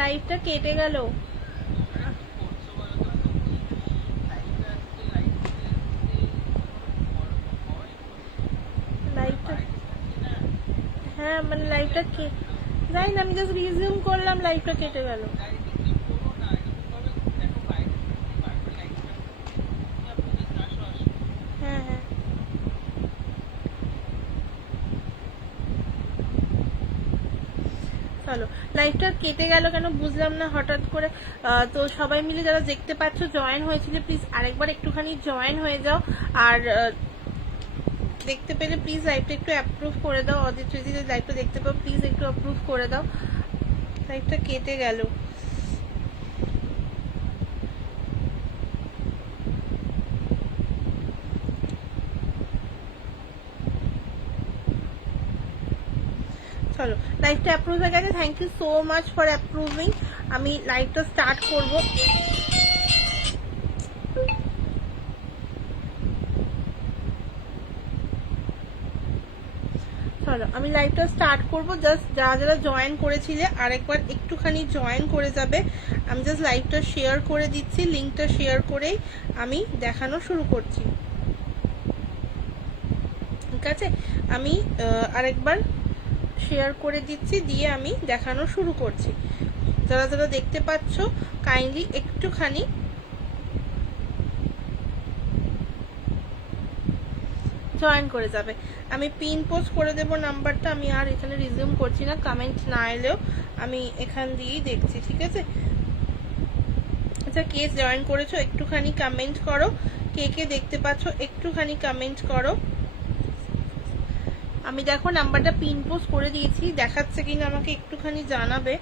লাইভটা কেটে গেল। লাইভটা হ্যাঁ মানে লাইভটা জানি না, আমি জাস্ট রিজিউম করলাম, লাইভটা কেটে গেল। হ্যাঁ হ্যাঁ চলো, লাইভটা কেটে গেল কেন বুঝলাম না হঠাৎ করে। তো সবাই মিলে যারা দেখতে পাচ্ছ জয়েন হয়েছিল প্লিজ আরেকবার একটুখানি জয়েন হয়ে যাও। আর দেখতে পেলে প্লিজ লাইভটা একটু অ্যাপ্রুভ করে দাও। অদিত যদি লাইভটা দেখতে পাও প্লিজ একটু অ্যাপ্রুভ করে দাও। লাইভটা কেটে গেল। চলো, লাইভটা অ্যাপ্রুভ হয়ে গেছে। Thank you so much for approving. আমি লাইভটা স্টার্ট করব। চলো আমি লাইভটা স্টার্ট করব। জাস্ট যারা যারা জয়েন করেছিলে আরেকবার একটুখানি জয়েন করে যাবে। আমি জাস্ট লাইভটা শেয়ার করে দিচ্ছি, লিঙ্কটা শেয়ার করেই আমি দেখানো শুরু করছি। ঠিক আছে, আমি আরেকবার শেয়ার করে দিচ্ছি, দিয়ে আমি দেখানো শুরু করছি। যারা যারা দেখতে পাচ্ছ কাইন্ডলি একটুখানি জয়েন করে যাবে। আমি পিন পোস্ট করে দেব নাম্বারটা। আমি আর এখানে রিজিউম করছি না, কমেন্ট না এলেও আমি এখান দিয়েই দেখছি। ঠিক আছে, আচ্ছা কে জয়েন করেছো একটুখানি কমেন্ট করো। কে কে দেখতে পাচ্ছ একটুখানি কমেন্ট করো। আমি দেখো নাম্বারটা পিন পোস্ট করে দিয়েছি, দেখাচ্ছে কিনা আমাকে একটুখানি জানাবে।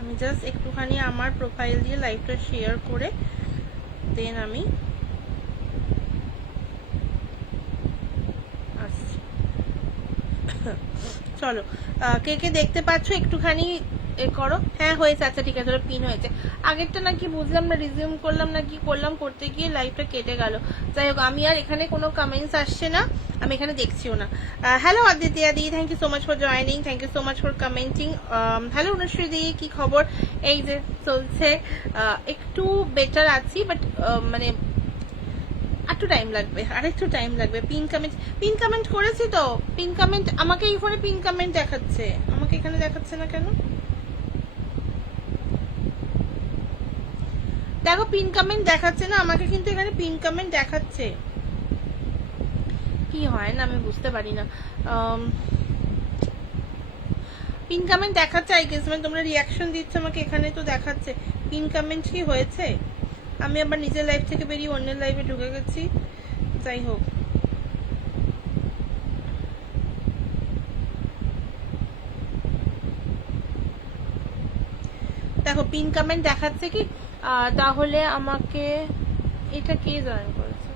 আমি জাস্ট একটুখানি আমার প্রোফাইল দিয়ে লাইভটা শেয়ার করে দেন আমি আসছি। চলো, কে কে দেখতে পাচ্ছ একটুখানি করো। হ্যাঁ হয়েছে, আচ্ছা ঠিক আছে, পিন হয়েছে। আগেরটা নাকি বুঝলাম না, রিজিউম করলাম না কি করলাম, করতে গিয়ে লাইভটা কেটে গেল। যাই হোক, আমি আর এখানে কোনো কমেন্টস আসছে না, আমি এখানে দেখছিও না। হ্যালো আদিত্য দি, thank you so much for joining, thank you so much for commenting. Hello Anushree দি, কি খবর? এই যে চলছে, একটু বেটার আছি, বাট মানে একটু টাইম লাগবে, আর একটু টাইম লাগবে। পিন কমেন্ট করেছি তো। পিন কমেন্ট আমাকে এই ফোনে পিন কমেন্ট দেখাচ্ছে, আমাকে এখানে দেখাচ্ছে না কেন? দেখো পিন কমেন্ট দেখাচ্ছে না আমাকে, কিন্তু এখানে পিন কমেন্ট দেখাচ্ছে। কি হয় না আমি বুঝতে পারি না। পিন কমেন্ট দেখাচ্ছে, আই গেস মানে তোমরা রিয়াকশন দিচ্ছ আমাকে, এখানে তো দেখাচ্ছে পিন কমেন্ট কি হয়েছে। আমি আবার নিজের লাইফ থেকে বেরিয়ে অন্যের লাইফে ঢুকে গেছি। যাই হোক, দেখো পিন কমেন্ট দেখাচ্ছে কি। তাহলে আমাকে এটা কে জয়েন করেছে?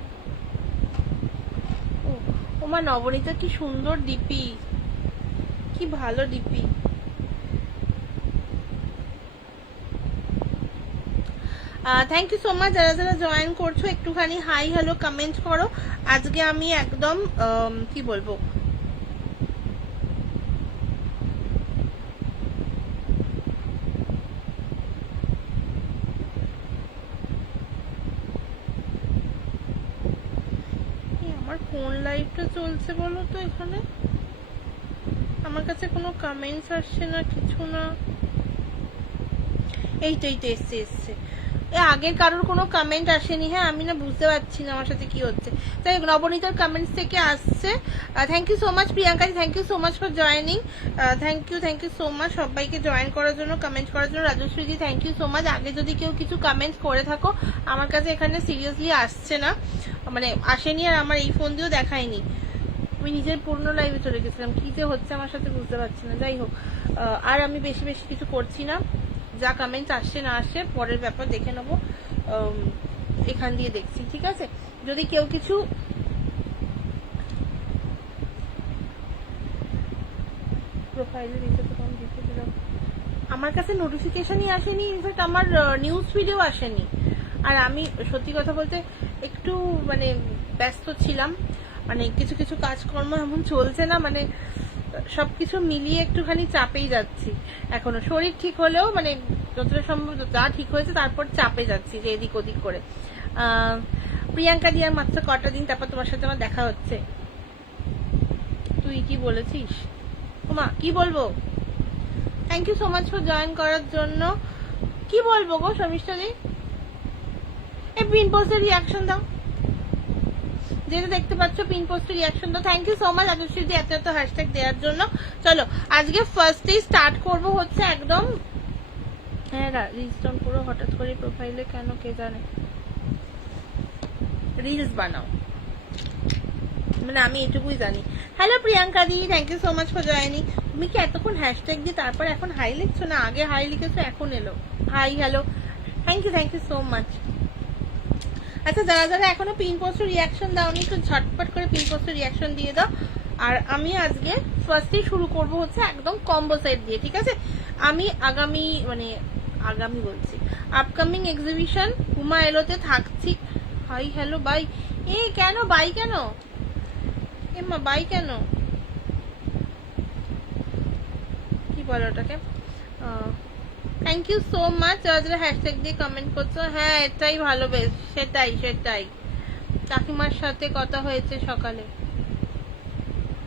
ও মা, নবনীতা কি সুন্দর ডিপি, কি ভালো DP. Thank you so much যারা যারা জয়েন করছো, একটুখানি হাই হ্যালো কমেন্ট করো। আজকে আমি একদম কি বলবো, আমার কোন লাইভটা চলছে বলো তো? এখানে আমার কাছে কোনো কমেন্টস আসছে না, কিছু না। এইটা এসছে এসছে। আগের কারোর কোনো কমেন্ট আসেনি। হ্যাঁ আমি না বুঝতে পারছি না আমার সাথে কি হচ্ছে। তাই নবনীতার কমেন্টস থেকে আসছে। Thank you so much Priyanka, thank you so much for joining. Thank you so much সবাইকে জয়েন করার জন্য, কমেন্ট করার জন্য। রাজশ্রীজি থ্যাংক ইউ সো মাচ। আগে যদি কেউ কিছু কমেন্ট করে থাকো, আমার কাছে এখানে সিরিয়াসলি আসছে না, মানে আসেনি, আর আমার এই ফোন দিয়েও দেখায়নি। আমি নিজের পূর্ণ লাইভে চলে গেছিলাম, কি যে হচ্ছে আমার সাথে বুঝতে পারছি না। যাই হোক, আর আমি বেশি বেশি কিছু করছি না। যা কমেন্ট আসছে না আসছে পরের ব্যাপার দেখে নেবো, এখান দিয়ে দেখছি। ঠিক আছে, যদি কেউ কিছু প্রোফাইলে আমার কাছে নোটিফিকেশনই আসেনি, ইনফ্যাক্ট আমার নিউজ ফিডেও আসেনি। আর আমি সত্যি কথা বলতে একটু মানে ব্যস্ত ছিলাম, মানে কিছু কিছু কাজকর্ম এমন চলছে না, মানে সবকিছু মিলিয়ে একটুখানি চাপেই যাচ্ছি এখনো। শরীর ঠিক হলেও মানে যতটা সম্ভব যা ঠিক হয়েছে, তারপর চাপে যাচ্ছি যে এদিক ওদিক করে। প্রিয়াঙ্কা দি আর মাত্র কটা দিন, তারপর তোমার সাথে আমার দেখা হচ্ছে। তুই কি বলেছিস তোমা? কি বলবো? Thank you so much for join করার জন্য। কি বলবো গো শর্মিষ্ঠা দি? এই পিন পোস্টের রিয়াকশন দাও, যেটা দেখতে পাচ্ছ পিন পোস্টের রিয়াকশন দাও। থ্যাংক ইউ সো মাচ আজস্বী দি এত এত হ্যাশট্যাগ দেওয়ার জন্য। চলো আজকে ফার্স্টেই স্টার্ট করব হচ্ছে একদম, হ্যাঁ রিলসটন পুরো হঠাৎ করে প্রোফাইলে কেন কে জানে। রিলস বানাও, মানে আমি এটুকুই জানি। হ্যালো প্রিয়াঙ্কা দি, thank you so much for joining. তুমি কি এতক্ষণ হ্যাশট্যাগ দিয়ে তারপর এখন হাই লিখছো না? আগে হাই লিখেছো এখন এলো hi. Hello, thank you so much. আচ্ছা যারা যারা এখনো পিন পোস্টের রিয়াকশন দাওনি, একটু ঝটপট করে পিন পোস্টের রিয়াকশন দিয়ে দাও। আর আমি আজকে ফার্স্টেই শুরু করব হচ্ছে একদম কম্বো সেট দিয়ে, ঠিক আছে? আমি আগামী বলছি আপকামিং এক্সিবিশন উমা এলোতে থাকছি। Hi hello bye. এ কেন বাই কেন? এমা বাই কেন? কি বলো ওটাকে? থ্যাংক ইউ সো মাচ যারা যারা হ্যাশট্যাগ দিয়ে কমেন্ট করছো। হ্যাঁ এটাই ভালো, বেশ সেটাই সেটাই। কাকিমার সাথে কথা হয়েছে সকালে।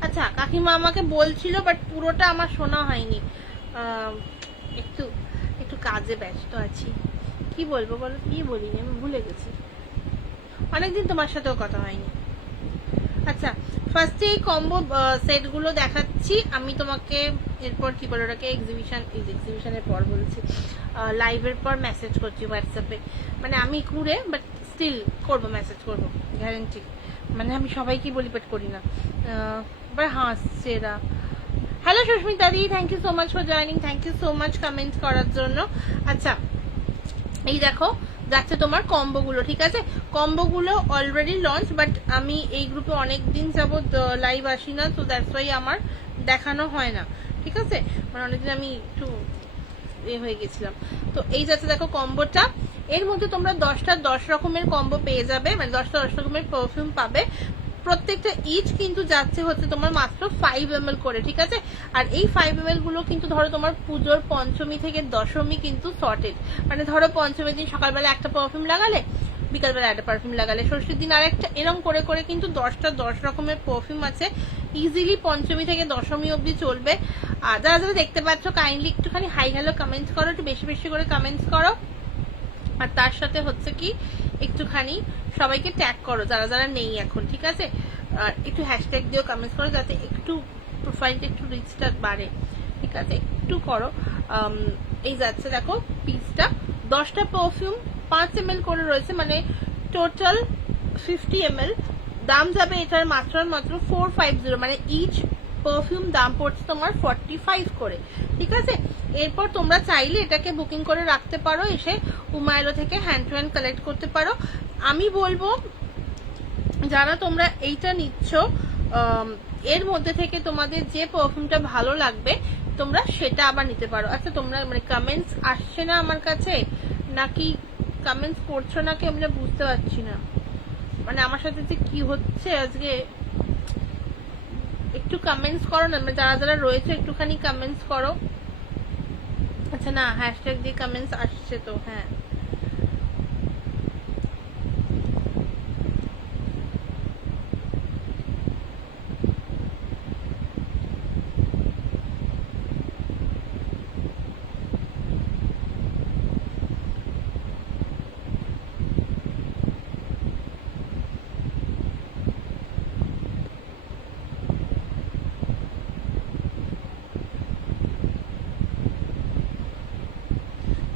আচ্ছা কাকিমা আমাকে বলছিল, বাট পুরোটা আমার শোনা হয়নি। একটু একটু কাজে ব্যস্ত আছি। কি বলবো বলো? কি বলিনি আমি, ভুলে গেছি। অনেকদিন তোমার সাথেও কথা হয়নি। আচ্ছা ফার্স্টে এই কম্বো সেটগুলো দেখাচ্ছি আমি তোমাকে। এরপর কি বলে ওটাকে, এক্সিবিশনের পর বলছি, লাইভের পর মেসেজ করছি হোয়াটসঅ্যাপে। মানে আমি ঘুরে বাট স্টিল করবো, মেসেজ করবো গ্যারেন্টি। মানে আমি সবাইকে বলি বাট করি না। এবার হাসছে এরা। হ্যালো সুস্মিতা দি, thank you so much for joining, thank you so much comment করার জন্য। আচ্ছা এই দেখো যাচ্ছে তোমার কম্বো গুলো, ঠিক আছে? কম্বো গুলো অলরেডি লঞ্চ, বাট আমি এই গ্রুপে অনেকদিন যাবত লাইভ আসি না, তো দ্যাটস ওয়াই আমার দেখানো হয় না, ঠিক আছে? মানে অনেকদিন আমি একটু হয়ে গেছিলাম। তো এই যাচ্ছে দেখো কম্বোটা। এর মধ্যে তোমরা 10টা 10 রকমের কম্বো পেয়ে যাবে, মানে 10টা 10 রকমের পারফিউম পাবে। প্রত্যেকটা ইচ কিন্তু যাচ্ছে হচ্ছে তোমার মাত্র 5 ml করে, ঠিক আছে? আর এই 5 ml গুলো কিন্তু ধরো তোমার পুজোর পঞ্চমী থেকে দশমী কিন্তু সর্টেড। মানে ধরো পঞ্চমীর দিন সকালবেলা একটা পারফিউম লাগালে, বিকালবেলা একটা পারফিউম লাগালে, ষষ্ঠীর দিন আর একটা, এরকম করে করে কিন্তু 10টা 10 রকমের পারফিউম আছে। ইজিলি পঞ্চমী থেকে দশমী অবধি চলবে। আর যারা যারা দেখতে পাচ্ছ কাইন্ডলি একটুখানি হাই হ্যালো কমেন্টস করো, একটু বেশি বেশি করে কমেন্টস করো। আর তার সাথে হচ্ছে কি একটুখানি সবাইকে ট্যাগ করো যারা যারা নেই এখন, ঠিক আছে? আর একটু হ্যাশট্যাগ দিয়েও কমেন্টস করো যাতে একটু প্রোফাইলটা একটু রিচটা বাড়ে, ঠিক আছে? একটু করো। এই যাচ্ছে দেখো পিসটা, 10টা পারফিউম 5 ml করে রয়েছে, মানে টোটাল 50 ml। দাম যাবে এটার মাত্র 450, মানে ইচ পারফিউম দাম পড়ছে তোমার 45 করে, ঠিক আছে? এরপর তোমরা চাইলে এটাকে বুকিং করে রাখতে পারো, এসে উমায়লো থেকে হ্যান্ড টু হ্যান্ড কালেক্ট করতে পারো। আমি বলবো যারা তোমরা এইটা নিচ্ছ, এর মধ্যে থেকে তোমাদের যে পারফিউমটা ভালো লাগবে তোমরা সেটা আবার নিতে পারো। আচ্ছা তোমরা মানে কমেন্টস আসছে না আমার কাছে, নাকি কমেন্টস করছো না কি আমি বুঝতে পারছি না। মানে আমার সাথে যে কি হচ্ছে আজকে, একটু কমেন্টস করো না, যারা যারা রয়েছে একটুখানি কমেন্টস করো। আচ্ছা না হ্যাশট্যাগ দিয়ে কমেন্টস আসছে তো, হ্যাঁ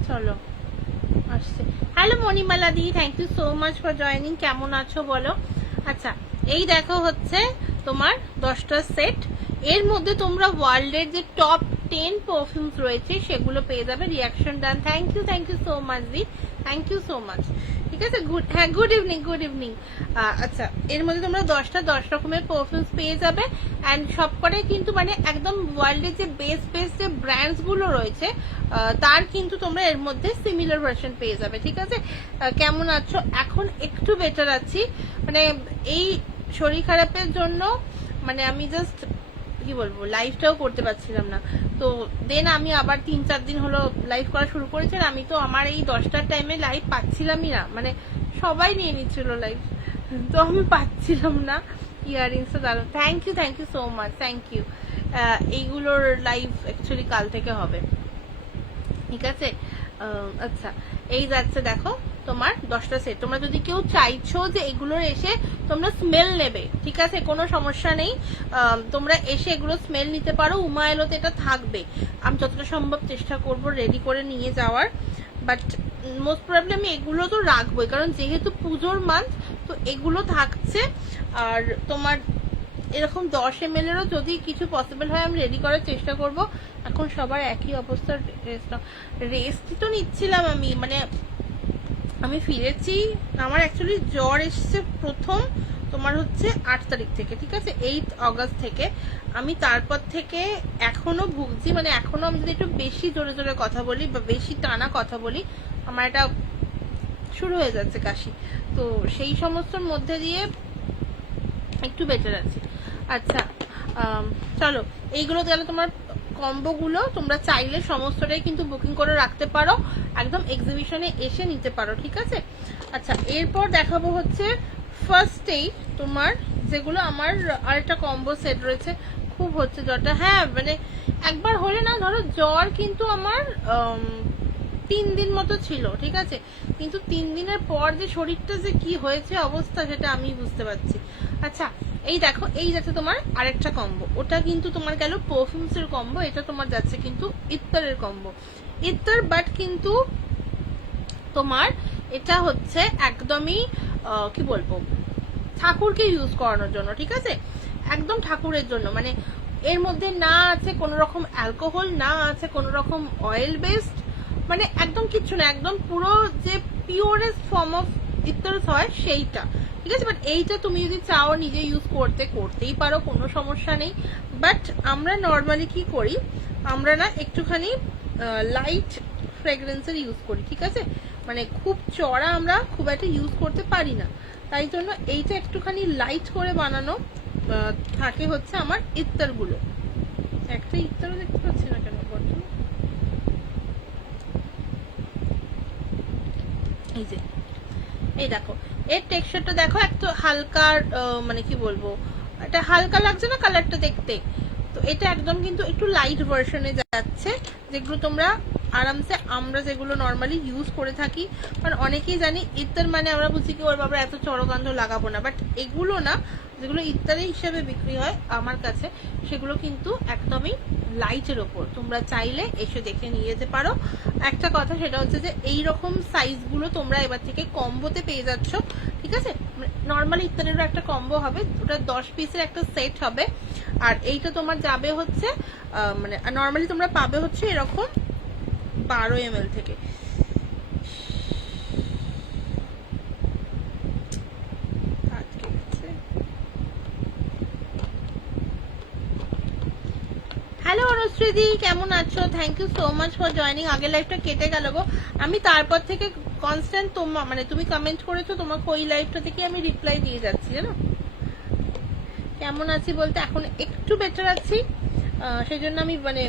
চলো আসছে। হ্যালো মণিমালা দি, thank you so much for joining. কেমন আছো বলো? আচ্ছা এই দেখো হচ্ছে তোমার 10টা সেট। এর মধ্যে তোমরা ওয়ার্ল্ডের যে টপ 10 পারফিউমস রয়েছে সেগুলো পেয়ে যাবে। Reaction done, thank you so much দি, থ্যাংক ইউ সো মাচ। ঠিক আছে। হ্যাঁ, গুড ইভিনিং, গুড ইভিনিং। আচ্ছা, এর মধ্যে তোমরা 10 রকমের পারফিউমস পেয়ে যাবে, অ্যান্ড সবকটাই কিন্তু মানে একদম ওয়ার্ল্ডের যে বেস্ট যে ব্র্যান্ডস গুলো রয়েছে তার কিন্তু তোমরা এর মধ্যে সিমিলার ভার্সন পেয়ে যাবে। ঠিক আছে, কেমন আছো? এখন একটু বেটার আছি, মানে এই শরীর খারাপের জন্য মানে আমি জাস্ট কি বলবো, লাইভটাও করতে পারছিলাম না। তো দেন আমি আবার 3-4 দিন হলো লাইভ করা শুরু করেছি। আমি তো আমার এই 10টার টাইমে লাইভ পাচ্ছিলামই না, মানে সবাই নিয়ে নিচ্ছিল লাইভ, তো আমি পাচ্ছিলাম না। ইয়াররিংসটা দারুণ, thank you so much, thank you. এইগুলোর লাইভ অ্যাকচুয়ালি কাল থেকে হবে। ঠিক আছে, আচ্ছা এই যাচ্ছে দেখো তোমার 10টা সেট। তোমরা যদি কেউ চাইছো যে এগুলোর এসে তোমরা স্মেল নেবে, ঠিক আছে, কোনো সমস্যা নেই, তোমরা এসে এগুলো স্মেল নিতে পারো। উমা এলোতে এটা থাকবে, আমি যতটা সম্ভব চেষ্টা করব রেডি করে নিয়ে যাওয়ার, বাট মোস্ট প্রবলেম আমি এগুলো তো রাখবোই, কারণ যেহেতু পুজোর মান্থ তো এগুলো থাকছে। আর তোমার এরকম 10 ml এরও যদি কিছু পসিবল হয় আমি রেডি করার চেষ্টা করব। এখন সবার একই অবস্থার রেস্ট তো নিচ্ছিলাম আমি, মানে আমি ফিরেছি, আমার অ্যাকচুয়ালি জ্বর এসছে প্রথম তোমার হচ্ছে 8 তারিখ থেকে, ঠিক আছে, 8 অগস্ট থেকে। আমি তারপর থেকে এখনো ভুগছি, মানে এখনো আমি যদি একটু বেশি জোরে জোরে কথা বলি বা বেশি টানা কথা বলি আমার এটা শুরু হয়ে যাচ্ছে কাশি। তো সেই সমস্তর মধ্যে দিয়ে একটু বেটার আছে। আচ্ছা চলো, এইগুলো গেল তোমার কম্বোগুলো। তোমরা চাইলে সমস্তটাই কিন্তু বুকিং করে রাখতে পারো, একদম এক্সিবিশনে এসে নিতে পারো। ঠিক আছে, আচ্ছা এরপর দেখাবো হচ্ছে ফার্স্টেই তোমার যেগুলো আমার আরেকটা কম্বো সেট রয়েছে। খুব হচ্ছে জ্বরটা, হ্যাঁ মানে একবার হলে না, ধরো জ্বর কিন্তু আমার 3 দিন মতো ছিল, ঠিক আছে, কিন্তু 3 দিনের পর যে শরীরটা যে কি হয়েছে অবস্থা সেটা আমি বুঝতে পারছি। আচ্ছা এই দেখো, এই যাচ্ছে তোমার আরেকটা কম্বো, ওটা কিন্তু তোমার গেল পারফিউমস এর কম্বো, এটা তোমার যাচ্ছে কিন্তু ইত্তারের কম্বো। ইত্তার বাট কিন্তু তোমার এটা হচ্ছে একদমই কি বলবো, ঠাকুরকে ইউজ করানোর জন্য, ঠিক আছে, একদম ঠাকুরের জন্য। মানে এর মধ্যে না আছে কোনো রকম অ্যালকোহল, না আছে কোনো রকম অয়েল বেসড, মানে একদম কিচ্ছু না, একদম পুরো যে পিওরেস্ট ফর্ম অফ ইত্তারস হয় সেইটা। ঠিক আছে, বাট এইটা তুমি যদি চাও নিজে ইউজ করতেই পারো, কোনো সমস্যা নেই। বাট আমরা নর্মালি কি করি, আমরা না একটুখানি লাইট ফ্রেগ্রেন্সের ইউজ করি, ঠিক আছে, মানে খুব চড়া আমরা খুব একটা ইউজ করতে পারি না, তাই জন্য এইটা একটুখানি লাইট করে বানানো থাকে হচ্ছে আমার ইত্তারগুলো। একটা ইত্তারও দেখতে পাচ্ছি না কেন বর্তমানে, এই যে এই দেখো এর টেক্সচারটা দেখো, একটু হালকা মানে কি বলবো, এটা হালকা লাগছে না কালারটা দেখতে। তো এটা একদম কিন্তু একটু লাইট ভার্সনে যাচ্ছে, যেগুলো তোমরা আরামসে আমরা যেগুলো নর্মালি ইউজ করে থাকি। কারণ অনেকেই জানি ইত্তার মানে আমরা বুঝি কি ওর বাবা এত চড়গন্ধ লাগাবো না, বাট এগুলো না, যেগুলো ইত্তারি হিসেবে বিক্রি হয় আমার কাছে, সেগুলো কিন্তু একদমই লাইটের ওপর। তোমরা চাইলে এসে দেখে নিয়ে যেতে পারো। একটা কথা সেটা হচ্ছে যে এইরকম সাইজগুলো তোমরা এবার থেকে কম্বোতে পেয়ে যাচ্ছ, ঠিক আছে, নর্মালি ইত্তারেরও একটা কম্বো হবে, ওটা 10 পিসের একটা সেট হবে। আর এইটা তোমার যাবে হচ্ছে মানে নর্মালি তোমরা পাবে হচ্ছে এরকম 12 ml থেকে। হ্যালো অনুশ্রীদি, কেমন আছো? Thank you so much for joining. আগের লাইভটা কেটে গেল গো, আমি তারপর থেকে কনস্ট্যান্ট তোমার মানে তুমি কমেন্ট করেছো, তোমাকে ওই লাইভটা থেকে আমি রিপ্লাই দিয়ে যাচ্ছি, জানো। কেমন আছি বলতে এখন একটু বেটার আছি, সেই জন্য আমি মানে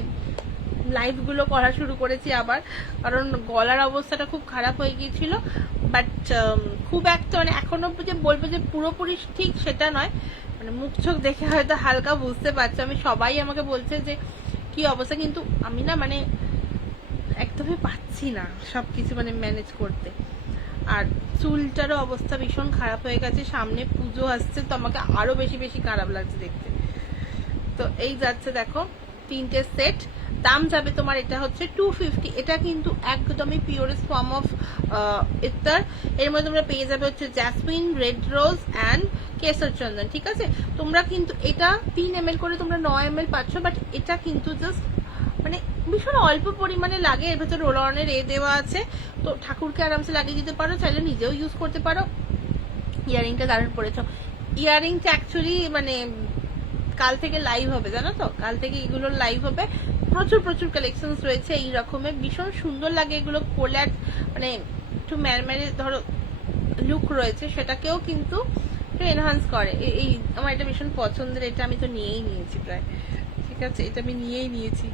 লাইভগুলো করা শুরু করেছি আবার, কারণ গলার অবস্থাটা খুব খারাপ হয়ে গিয়েছিল। বাট খুব একটা মানে এখনো যে বলবো যে পুরোপুরি ঠিক সেটা নয়, মানে মুখ চোখ দেখে হয়তো হালকা বুঝতে পারছো। আমি সবাই আমাকে বলছে যে কি অবস্থা, কিন্তু আমি না মানে একদমই পাচ্ছি না সবকিছু মানে ম্যানেজ করতে। আর চুলটারও অবস্থা ভীষণ খারাপ হয়ে গেছে, সামনে পুজো আসছে তো আমাকে আরো বেশি বেশি খারাপ লাগছে দেখতে। তো এই যাচ্ছে দেখো 3টে সেট, দাম যাবে তোমার এটা হচ্ছে 250। এটা কিন্তু একদমই পিওরেস্ট ফর্ম অফ ইত্তার। এর মধ্যে তোমরা পেয়ে যাবে হচ্ছে জ্যাসমিন, রেড রোজ অ্যান্ড কেশর চন্দন, ঠিক আছে। তোমরা কিন্তু এটা 3 ml করে তোমরা 9 ml পাচ্ছ, বাট এটা কিন্তু জাস্ট মানে ভীষণ অল্প পরিমাণে লাগে, এর ভেতর রোল অনের দেওয়া আছে, তো ঠাকুরকে আরামসে লাগিয়ে দিতে পারো, চাইলে নিজেও ইউজ করতে পারো। ইয়ারিংটা দারুণ পড়েছ। ইয়ারিংটা অ্যাকচুয়ালি মানে কাল থেকে লাইভ হবে, জানো তো, কাল থেকে এগুলোর লাইভ হবে। প্রচুর প্রচুর কালেকশন রয়েছে এই রকমের, ভীষণ সুন্দর লাগে এগুলো পরলে, মানে একটু ম্যারম্যারে ধরো লুক রয়েছে, সেটাকেও কিন্তু একটু এনহান্স করে। এই আমার এটা ভীষণ পছন্দের, এটা আমি তো নিয়েই নিয়েছি প্রায়, ঠিক আছে, এটা আমি নিয়েই নিয়েছি।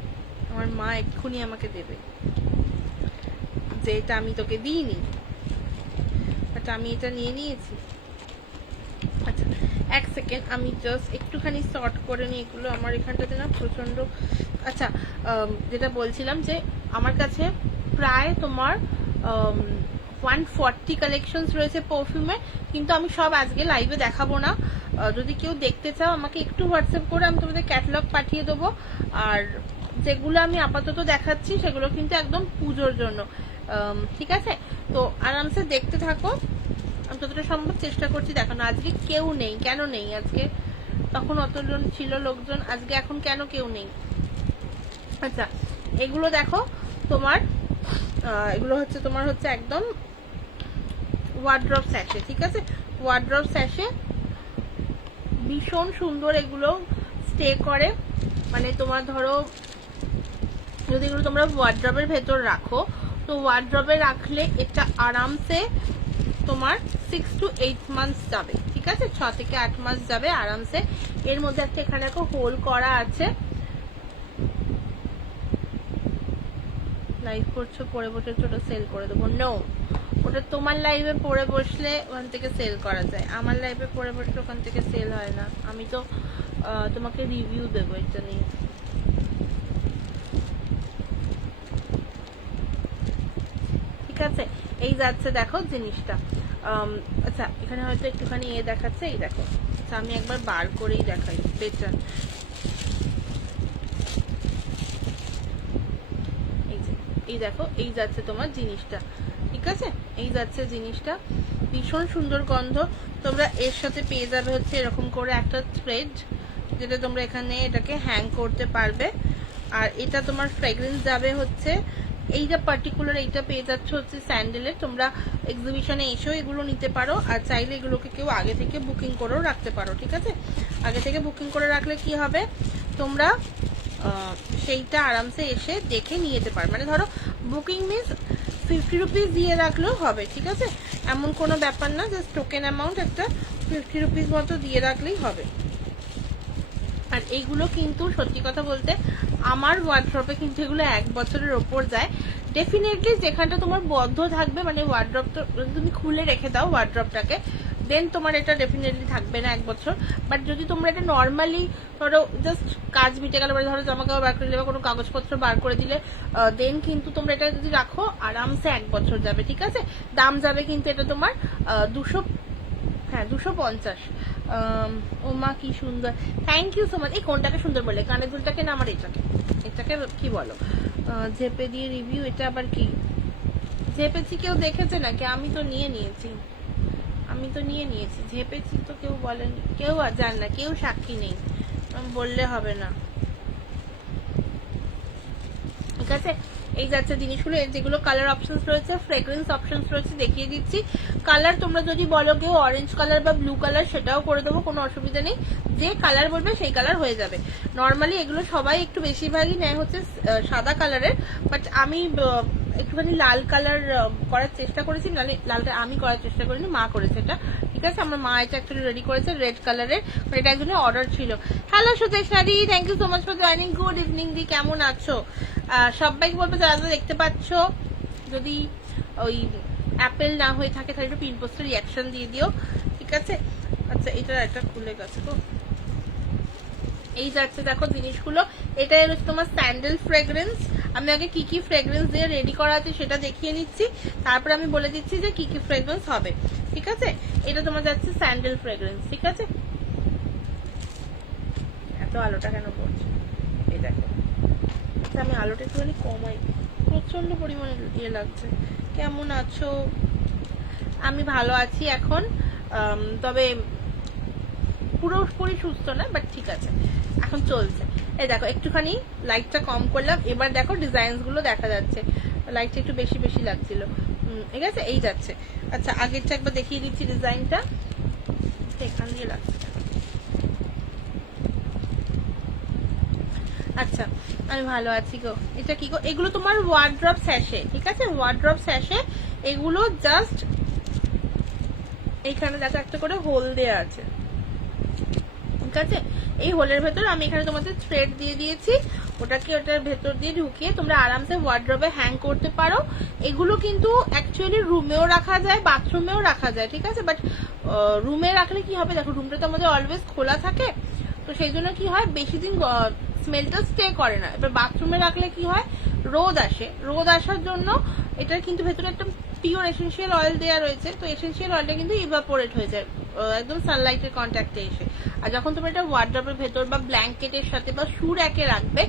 আমার মা এক্ষুনি আমাকে দেবে যে এটা আমি তোকে দিইনি, বাট আমি এটা নিয়ে নিয়েছি। আচ্ছা এক সেকেন্ড, আমি জাস্ট একটুখানি শর্ট করে নিই এগুলো, আমার এখানটাতে না প্রচন্ড। আচ্ছা যেটা বলছিলাম যে আমার কাছে প্রায় তোমার 140 কালেকশনস রয়েছে পারফিউমে, কিন্তু আমি সব আজকে লাইভে দেখাবো না। যদি কেউ দেখতে চাও আমাকে একটু হোয়াটসঅ্যাপ করে আমি তোমাদের ক্যাটালগ পাঠিয়ে দেবো। আর যেগুলো আমি আপাতত দেখাচ্ছি সেগুলো কিন্তু একদম পুজোর জন্য, ঠিক আছে? তো আরামসে দেখতে থাকো, আমি যতটা সম্ভব চেষ্টা করছি দেখানো। আজকে কেউ নেই, কেন নেই আজকে? তখন অতজন ছিল লোকজন, আজকে এখন কেন কেউ নেই? আচ্ছা এগুলো দেখো তোমার, এগুলো হচ্ছে তোমার হচ্ছে একদম ওয়ার্ড্রপ স্যাশে, ঠিক আছে, ওয়ার্ড্রপ স্যাশে ভীষণ সুন্দর এগুলো স্টে করে। মানে তোমার ধরো যদি এগুলো তোমরা ওয়ার্ড্রপের ভেতর রাখো, তো ওয়ার্ড্রপে রাখলে এটা আরামসে তোমার 6 to 8 মান্থস যাবে, ঠিক আছে, 6 থেকে 8 মাস যাবে আরামসে। এর মধ্যে একটা এখানে একটা হোল করা আছে। লাইভ করছো পরে বসে ছোট সেল করে দেবো, নো, ওটা তোমার লাইভে পড়ে বসলে ওখান থেকে সেল করা যায়, আমার লাইভে পড়ে বসলে ওখান থেকে সেল হয় না। আমি তো তোমাকে রিভিউ দেবো এটা নিয়ে, ঠিক আছে? এই যাচ্ছে দেখো জিনিসটা। আচ্ছা এখানে হয়তো একটুখানি দেখাচ্ছে, এই দেখো। আচ্ছা আমি একবার বার করেই দেখাই বেটার। এই দেখো এই যাচ্ছে তোমার জিনিসটা, ঠিক আছে, এই যাচ্ছে জিনিসটা, ভীষণ সুন্দর গন্ধ। তোমরা এর সাথে পেয়ে যাবে হচ্ছে এরকম করে একটা থ্রেড, যেটা তোমরা এখানে এটাকে হ্যাং করতে পারবে। আর এটা তোমার ফ্রেগ্রেন্স যাবে হচ্ছে, এইটা পার্টিকুলার এইটা পেয়ে যাচ্ছে হচ্ছে স্যান্ডেলের। তোমরা এক্সিবিশনে এসেও এগুলো নিতে পারো, আর চাইলে এগুলোকে কেউ আগে থেকে বুকিং করেও রাখতে পারো, ঠিক আছে? আগে থেকে বুকিং করে রাখলে কি হবে, তোমরা সেইটা আরামসে এসে দেখে নিয়ে যেতে পারো। মানে ধরো বুকিং মিনস 50 রুপিস দিয়ে রাখলেও হবে, ঠিক আছে, এমন কোনো ব্যাপার না, জাস্ট টোকেন অ্যামাউন্ট একটা 50 রুপিস মতো দিয়ে রাখলেই হবে। আর এইগুলো কিন্তু সত্যি কথা বলতে আমার ওয়ার্ড্রপে কিন্তু এগুলো 1 বছরের ওপর যায় ডেফিনেটলি। যেখানটা তোমার বন্ধ থাকবে, মানে ওয়ার্ড্রপ তো তুমি খুলে রেখে দাও ওয়ার্ড্রপটাকে, দেন তোমার এটা ডেফিনেটলি থাকবে না 1 বছর। বাট যদি তোমরা এটা নর্মালি ধরো জাস্ট কাজ মিটে গেল, ধরো জামা কাপড় বার করে দিলে বা কোনো কাগজপত্র বার করে দিলে, দেন কিন্তু তোমরা এটা যদি রাখো আরামসে 1 বছর যাবে, ঠিক আছে? দাম যাবে কিন্তু এটা তোমার 250। ও মা কি সুন্দর, থ্যাংক ইউ সো মাচ। এই কোনটাকে সুন্দর বলে, কানের দুলটাকে না আমার এটাকে, এটাকে কি বলো? ঝেপে দিয়ে রিভিউ, এটা আবার কি ঝেপেছি? কেউ দেখেছে নাকি? আমি তো নিয়ে নিয়েছি, আমি তো নিয়ে নিয়েছি, ঝেপেছি তো কেউ বলেনি, কেউ আর জান না, কেউ সাক্ষী নেই, বললে হবে না, ঠিক আছে? এই যাচ্ছে জিনিসগুলো, যেগুলো কালার অপশনস রয়েছে, ফ্রেগ্রেন্স অপশনস রয়েছে, দেখিয়ে দিচ্ছি। কালার তোমরা যদি বলো কেউ অরেঞ্জ কালার বা ব্লু কালার, সেটাও করে দেবো, কোনো অসুবিধা নেই। যে কালার বলবে সেই কালার হয়ে যাবে। নর্মালি এগুলো সবাই একটু বেশিরভাগই নেয় হচ্ছে সাদা কালারের, বাট আমি একটুখানি লাল কালার করার চেষ্টা করেছি, লালটা আমি করার চেষ্টা করিনি, মা করেছে এটা, ঠিক আছে? আমার মা এটা অ্যাকচুয়ালি রেডি করেছে রেড কালারের, এটা একজনের অর্ডার ছিল। হ্যালো সুদেশনা দি, thank you so much for joining, good evening দি, কেমন আছো? সবাইকে বলবো যারা যারা দেখতে পাচ্ছ, যদি ওই অ্যাপেল না হয়ে থাকে তাহলে একটু পিন পোস্টে রিয়াকশন দিয়ে দিও, ঠিক আছে? আচ্ছা এটা একটা খুলে গেছে তো, এই যাচ্ছে দেখো জিনিসগুলো। এটাই হচ্ছে তোমার স্যান্ডেল ফ্রেগ্রেন্স। আমি আগে কি কি ফ্রেগ্রেন্স দিয়ে রেডি করা আছে সেটা দেখিয়ে নিচ্ছি, তারপরে আমি বলে দিচ্ছি যে কি কি ফ্রেগ্রেন্স হবে, ঠিক আছে? এটা তোমার যাচ্ছে স্যান্ডেল ফ্রেগ্রেন্স, ঠিক আছে? এত আলোটা কেন পড়ছে, এই দেখো। আচ্ছা আমি আলোটা একটুখানি কমাই, প্রচন্ড পরিমাণে ইয়ে লাগছে। কেমন আছো? আমি ভালো আছি এখন, তবে পুরোপুরি সুস্থ না, বাট ঠিক আছে, এখন চলছে। এই দেখো একটুখানি লাইটটা কম করলাম, এবার দেখো ডিজাইনস গুলো দেখা যাচ্ছে, লাইটটা একটু বেশি বেশি লাগছিল, ঠিক আছে এই যাচ্ছে। আচ্ছা আগেরটা একবার দেখিয়ে দিচ্ছি ডিজাইনটা, এখান দিয়ে লাগছে। আচ্ছা আমি ভালো আছি গো। এটা কি গো, এগুলো তোমার ওয়ার্ড্রপ স্যাশে, ঠিক আছে ওয়ার্ড্রপ স্যাশে, এগুলো জাস্ট এইখানে দেখো একটা করে হোল দেয়া আছে, ঠিক আছে এই হোলের ভেতর আমি এখানে তোমাদের থ্রেড দিয়ে দিয়েছি, ওটাকে ওটার ভেতর দিয়ে ঢুকিয়ে তোমরা আরামসে ওয়ার্ড্রবে হ্যাং করতে পারো। এগুলো কিন্তু অ্যাকচুয়ালি রুমেও রাখা যায়, বাথরুমেও রাখা যায়, ঠিক আছে বাট রুমে রাখলে কি হবে, দেখো রুমটা তো আমাদের অলওয়েজ খোলা থাকে, তো সেই জন্য কি হয় বেশি দিন স্মেলটা স্টে করে না। এবার বাথরুমে রাখলে কি হয়, রোদ আসে, রোদ আসার জন্য এটার কিন্তু ভেতরে একটা পিওর এসেন্সিয়াল অয়েল দেওয়া রয়েছে, তো এসেন্সিয়াল অয়েলটা কিন্তু ইভাপোরেট হয়ে যায় একদম সানলাইটের কন্ট্যাক্টে এসে। আর যখন তুমি এটা ওয়ার্ড্রপের ভেতর বা ব্ল্যাঙ্কেটের সাথে বা শু র্যাকে রাখবে,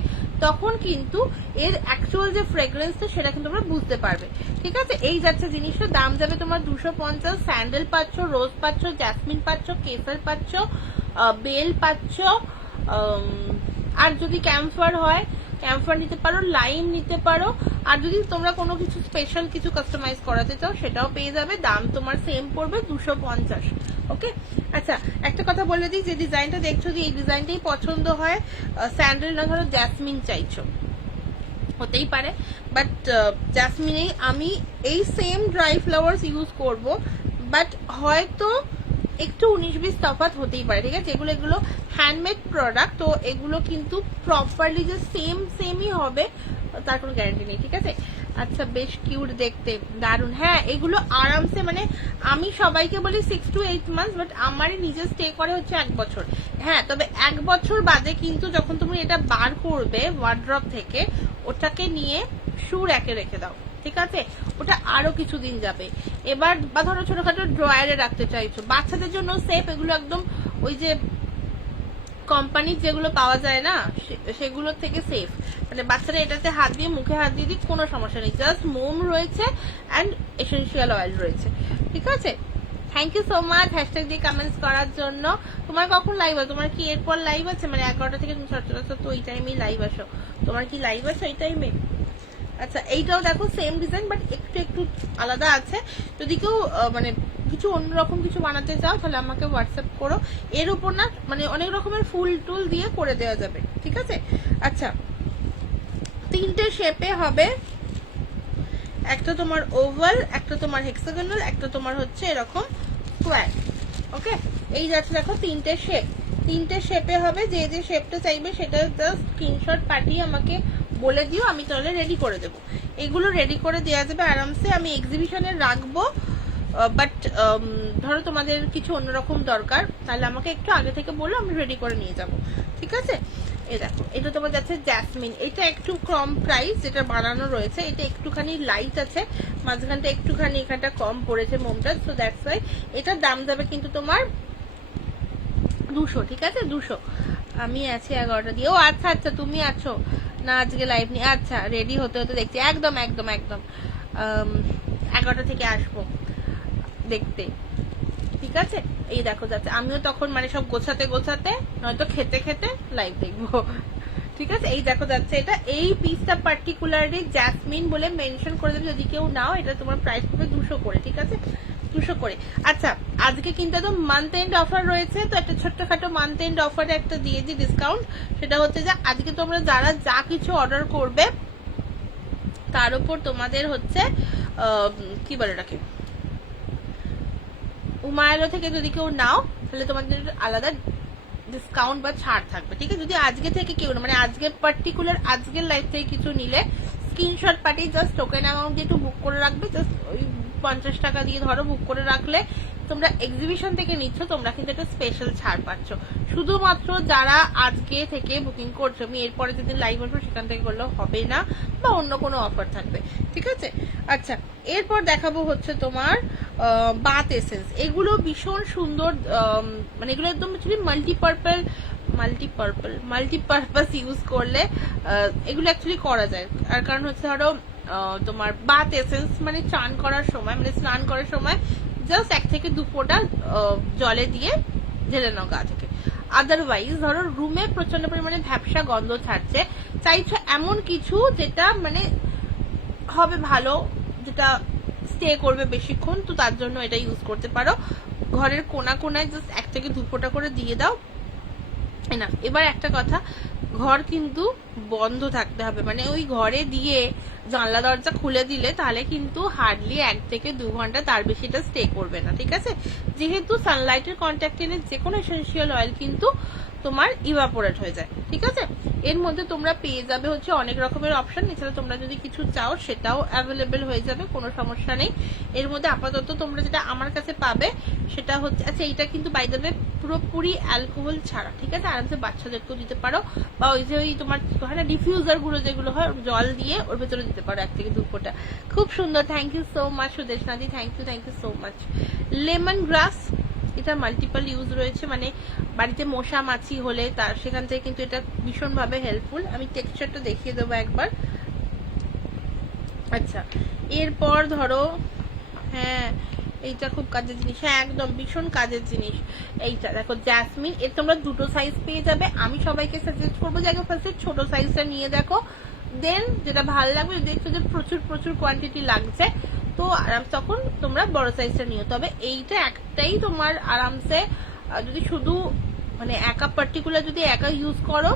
তখন কিন্তু এর অ্যাকচুয়াল যে ফ্রেগ্রেন্সটা সেটা কিন্তু তোমরা বুঝতে পারবে, ঠিক আছে এই যাচ্ছে জিনিসটা। দাম যাবে তোমার 250, স্যান্ডেল পাচ্ছ, রোজ পাচ্ছ, জ্যাসমিন পাচ্ছ, কেসার পাচ্ছ, বেল পাচ্ছ, আর যদি ক্যাম্ফার হয় ক্যাম্ফার নিতে পারো, লাইম নিতে পারো, আর যদি তোমরা কোনো কিছু স্পেশাল কিছু কাস্টমাইজ করাতে চাও সেটাও পেয়ে যাবে, দাম তোমার সেম পড়বে 250। ওকে আচ্ছা একটা কথা বলে দিই, যে ডিজাইনটা দেখছো যে এই ডিজাইনটাই পছন্দ হয়, স্যান্ডেল না ধরো জ্যাসমিন চাইছো হতেই পারে, বাট জ্যাসমিনেই আমি এই সেম ড্রাই ফ্লাওয়ার্স ইউজ করব, বাট হয়তো একটু 19-20 তফাৎ হতেই পারে, ঠিক আছে এগুলো হ্যান্ডমেড প্রোডাক্ট, তো এগুলো কিন্তু প্রপারলি যে সেমই হবে তার কোনো গ্যারান্টি নেই, ঠিক আছে। আচ্ছা বেশ কিউট দেখতে, দারুন, হ্যাঁ এগুলো আরামসে মানে আমি সবাইকে বলি 6 to 8 মান্থস, বাট আমারই নিজে স্টে করে হচ্ছে 1 বছর। হ্যাঁ তবে 1 বছর বাদে কিন্তু যখন তুমি এটা বার করবে ওয়ার্ড্রপ থেকে, ওটাকে নিয়ে শু র্যাকে রেখে দাও, ঠিক আছে ওটা আরো কিছুদিন যাবে। এবার বা ধরো ছোটখাটো ড্রয়ারে রাখতে চাইছো, বাচ্চাদের জন্য সেফ, এগুলো একদম ওই যে কোম্পানির যেগুলো পাওয়া যায় না সেগুলোর থেকে সেফ, মানে বাচ্চারা এটাতে হাত দিয়ে মুখে হাত দিয়ে দিক কোনো সমস্যা নেই, জাস্ট মোম রয়েছে অ্যান্ড এসেন্সিয়াল অয়েল রয়েছে, ঠিক আছে। Thank you so much hashtag দিয়ে কমেন্টস করার জন্য। তোমার কখন লাইভ আছে, তোমার কি এরপর লাইভ আছে, মানে 11টা থেকে তুমি সচরাচর তো ওই টাইমেই লাইভ আসো, তোমার কি লাইভ আছে ওই টাইমে? আচ্ছা এইটাও দেখো সেম ডিজাইন বাট একটু একটু আলাদা আছে, যদি কেউ মানে কিছু অন্যরকম কিছু বানাতে চাও তাহলে আমাকে হোয়াটসঅ্যাপ করো, এর উপর না মানে অনেক রকমের ফুল টুল দিয়ে করে দেওয়া যাবে, ঠিক আছে। আচ্ছা 3টে শেপে হবে, একটা তোমার ওভাল, একটা তোমার হেক্সাগোনাল, একটা তোমার হচ্ছে এরকম স্কোয়ার, ওকে এই যাচ্ছে দেখো 3টে শেপ, 3টে শেপে হবে, যে যে শেপটা চাইবে সেটা জাস্ট স্ক্রিনশট পাঠিয়ে আমাকে বলে দিও, আমি তাহলে রেডি করে দেবো। এগুলো রেডি করে দেওয়া যাবে আরামসে, আমি এক্সিবিশনে রাখবো, বাট ধরো তোমাদের কিছু অন্যরকম দরকার তাহলে আমাকে একটু আগে থেকে বলো, আমি রেডি করে নিয়ে যাব, ঠিক আছে। এই দেখো এটা তোমার যাচ্ছে জ্যাসমিন, এটা একটু কম প্রাইস যেটা বানানো রয়েছে, এটা একটুখানি লাইট আছে, মাঝখানটা একটুখানি এখানটা কম পড়েছে মোমটা, সো দ্যাটস ওয়াই এটার দাম যাবে কিন্তু তোমার 200, ঠিক আছে 200। আমি আছি 11টা দিয়ে, ও আচ্ছা আচ্ছা তুমি আছো না আজকে লাইভ নিয়ে, আচ্ছা রেডি হতে হতে দেখছি, একদম একদম একদম 11টা থেকে আসবো দেখতে, ঠিক আছে। এই দেখো যাচ্ছে, আমিও তখন মানে সব গোছাতে গোছাতে নয়তো খেতে খেতে লাইভ দেখবো, ঠিক আছে। এই দেখো যাচ্ছে, এটা এই পিসটা পার্টিকুলারলি জ্যাসমিন বলে মেনশন করে দেবে, যদি কেউ নাও এটা তোমার প্রাইস পড়বে 200 করে, ঠিক আছে 200 করে। আচ্ছা আজকে কিন্তু একদম মান্থ এন্ড অফার রয়েছে, তো একটা ছোট্টখাটো মান্থ এন্ড অফারে একটা দিয়ে দিই ডিসকাউন্ট, সেটা হচ্ছে যে আজকে তোমরা যারা যা কিছু অর্ডার করবে তার উপর তোমাদের হচ্ছে কি বলে এটাকে, উমায়ালো থেকে যদি কেউ নাও তাহলে তোমাদের আলাদা ডিসকাউন্ট বা ছাড় থাকবে, ঠিক আছে। যদি আজকে থেকে কেউ না মানে আজকে পার্টিকুলার আজকের লাইফ থেকে কিছু নিলে স্ক্রিনশট পাঠিয়ে জাস্ট টোকেন অ্যামাউন্ট দিয়ে একটু বুক করে রাখবে, জাস্ট ওই 50 টাকা দিয়ে ধরো বুক করে রাখলে তোমরা এক্সিবিশন থেকে নিচ্ছ, তোমরা কিন্তু একটা স্পেশাল ছাড় পাচ্ছ, শুধুমাত্র যারা আজকে থেকে বুকিং করছো, আমি এরপরে যদি লাইভ আসবো সেখান থেকে করলেও হবে না, বা অন্য কোনো অফার থাকবে, ঠিক আছে। আচ্ছা এরপর দেখাবো হচ্ছে তোমার বাথ এসেন্স, এগুলো ভীষণ সুন্দর, মানে এগুলো একদম মাল্টিপারপাস ইউজ করলে এগুলো অ্যাকচুয়ালি করা যায়, আর কারণ হচ্ছে ধরো তোমার বাথ এসেন্স মানে চান করার সময় মানে স্নান করার সময় জাস্ট 1 থেকে 2 ফোঁটা জলে দিয়ে ঢেলে নাও গা থেকে, আদারওয়াইজ ধরো রুমে প্রচন্ড পরিমাণে ভ্যাপসা গন্ধ ছাড়ছে, চাইছো এমন কিছু যেটা মানে হবে ভালো, যেটা স্টে করবে বেশিক্ষণ, তো তার জন্য এটা ইউজ করতে পারো। ঘরের কোনা কোনায় জাস্ট 1 থেকে 2 ফোঁটা করে দিয়ে দাও না। এবার একটা কথা, ঘর কিন্তু বন্ধ থাকতে হবে, মানে ওই ঘরে দিয়ে জানলা দরজা খুলে দিলে তাহলে কিন্তু হার্ডলি 1 থেকে 2 ঘন্টা, তার বেশি এটা স্টে করবে না, ঠিক আছে। যেহেতু সানলাইটের কন্ট্যাক্টে এলে যে কোনো এসেনশিয়াল অয়েল কিন্তু তোমার ইভাপোরেট হয়ে যায়, ঠিক আছে। এর মধ্যে তোমরা পেয়ে যাবে হচ্ছে অনেক রকমের অপশন, এছাড়া তোমরা যদি কিছু চাও সেটাও অ্যাভেলেবেল হয়ে যাবে, কোনো সমস্যা নেই। এর মধ্যে আপাতত তোমরা যেটা আমার কাছে পাবে সেটা হচ্ছে, আচ্ছা এইটা কিন্তু বাই দ্য ওয়ে পুরোপুরি অ্যালকোহল ছাড়া, ঠিক আছে। আরামসে বাচ্চাদেরকেও দিতে পারো, বা ওই যে ওই তোমার হয় না ডিফিউজার গুলো যেগুলো হয়, জল দিয়ে ওর ভেতরে দিতে পারো 1 থেকে 2 ফোঁটা। খুব সুন্দর, থ্যাংক ইউ সো মাচ সুদেশনাদি, thank you so much. Lemon grass, এটা মাল্টিপল ইউজ রয়েছে, মানে বাড়িতে মশা মাছি হলে তার সেখান থেকে কিন্তু এটা ভীষণভাবে হেল্পফুল। আমি টেক্সচারটা দেখিয়ে দেবো একবার। আচ্ছা, এরপর ধরো, হ্যাঁ এইটা খুব কাজের জিনিস, হ্যাঁ একদম ভীষণ কাজের জিনিস। এইটা দেখো জ্যাসমিন, এর তোমরা 2টো সাইজ পেয়ে যাবে। আমি সবাইকে সাজেস্ট করবো যে আগে ফার্স্টে ছোট সাইজটা নিয়ে দেখো, দেন যেটা ভালো লাগবে, দেখছো যে প্রচুর কোয়ান্টিটি লাগছে তো আরাম তখন তোমরা বড় সাইজটা নিও। তবে এইটা একটাই তোমার আরামসে, যদি শুধু মানে একা পার্টিকুলার যদি একা ইউজ করো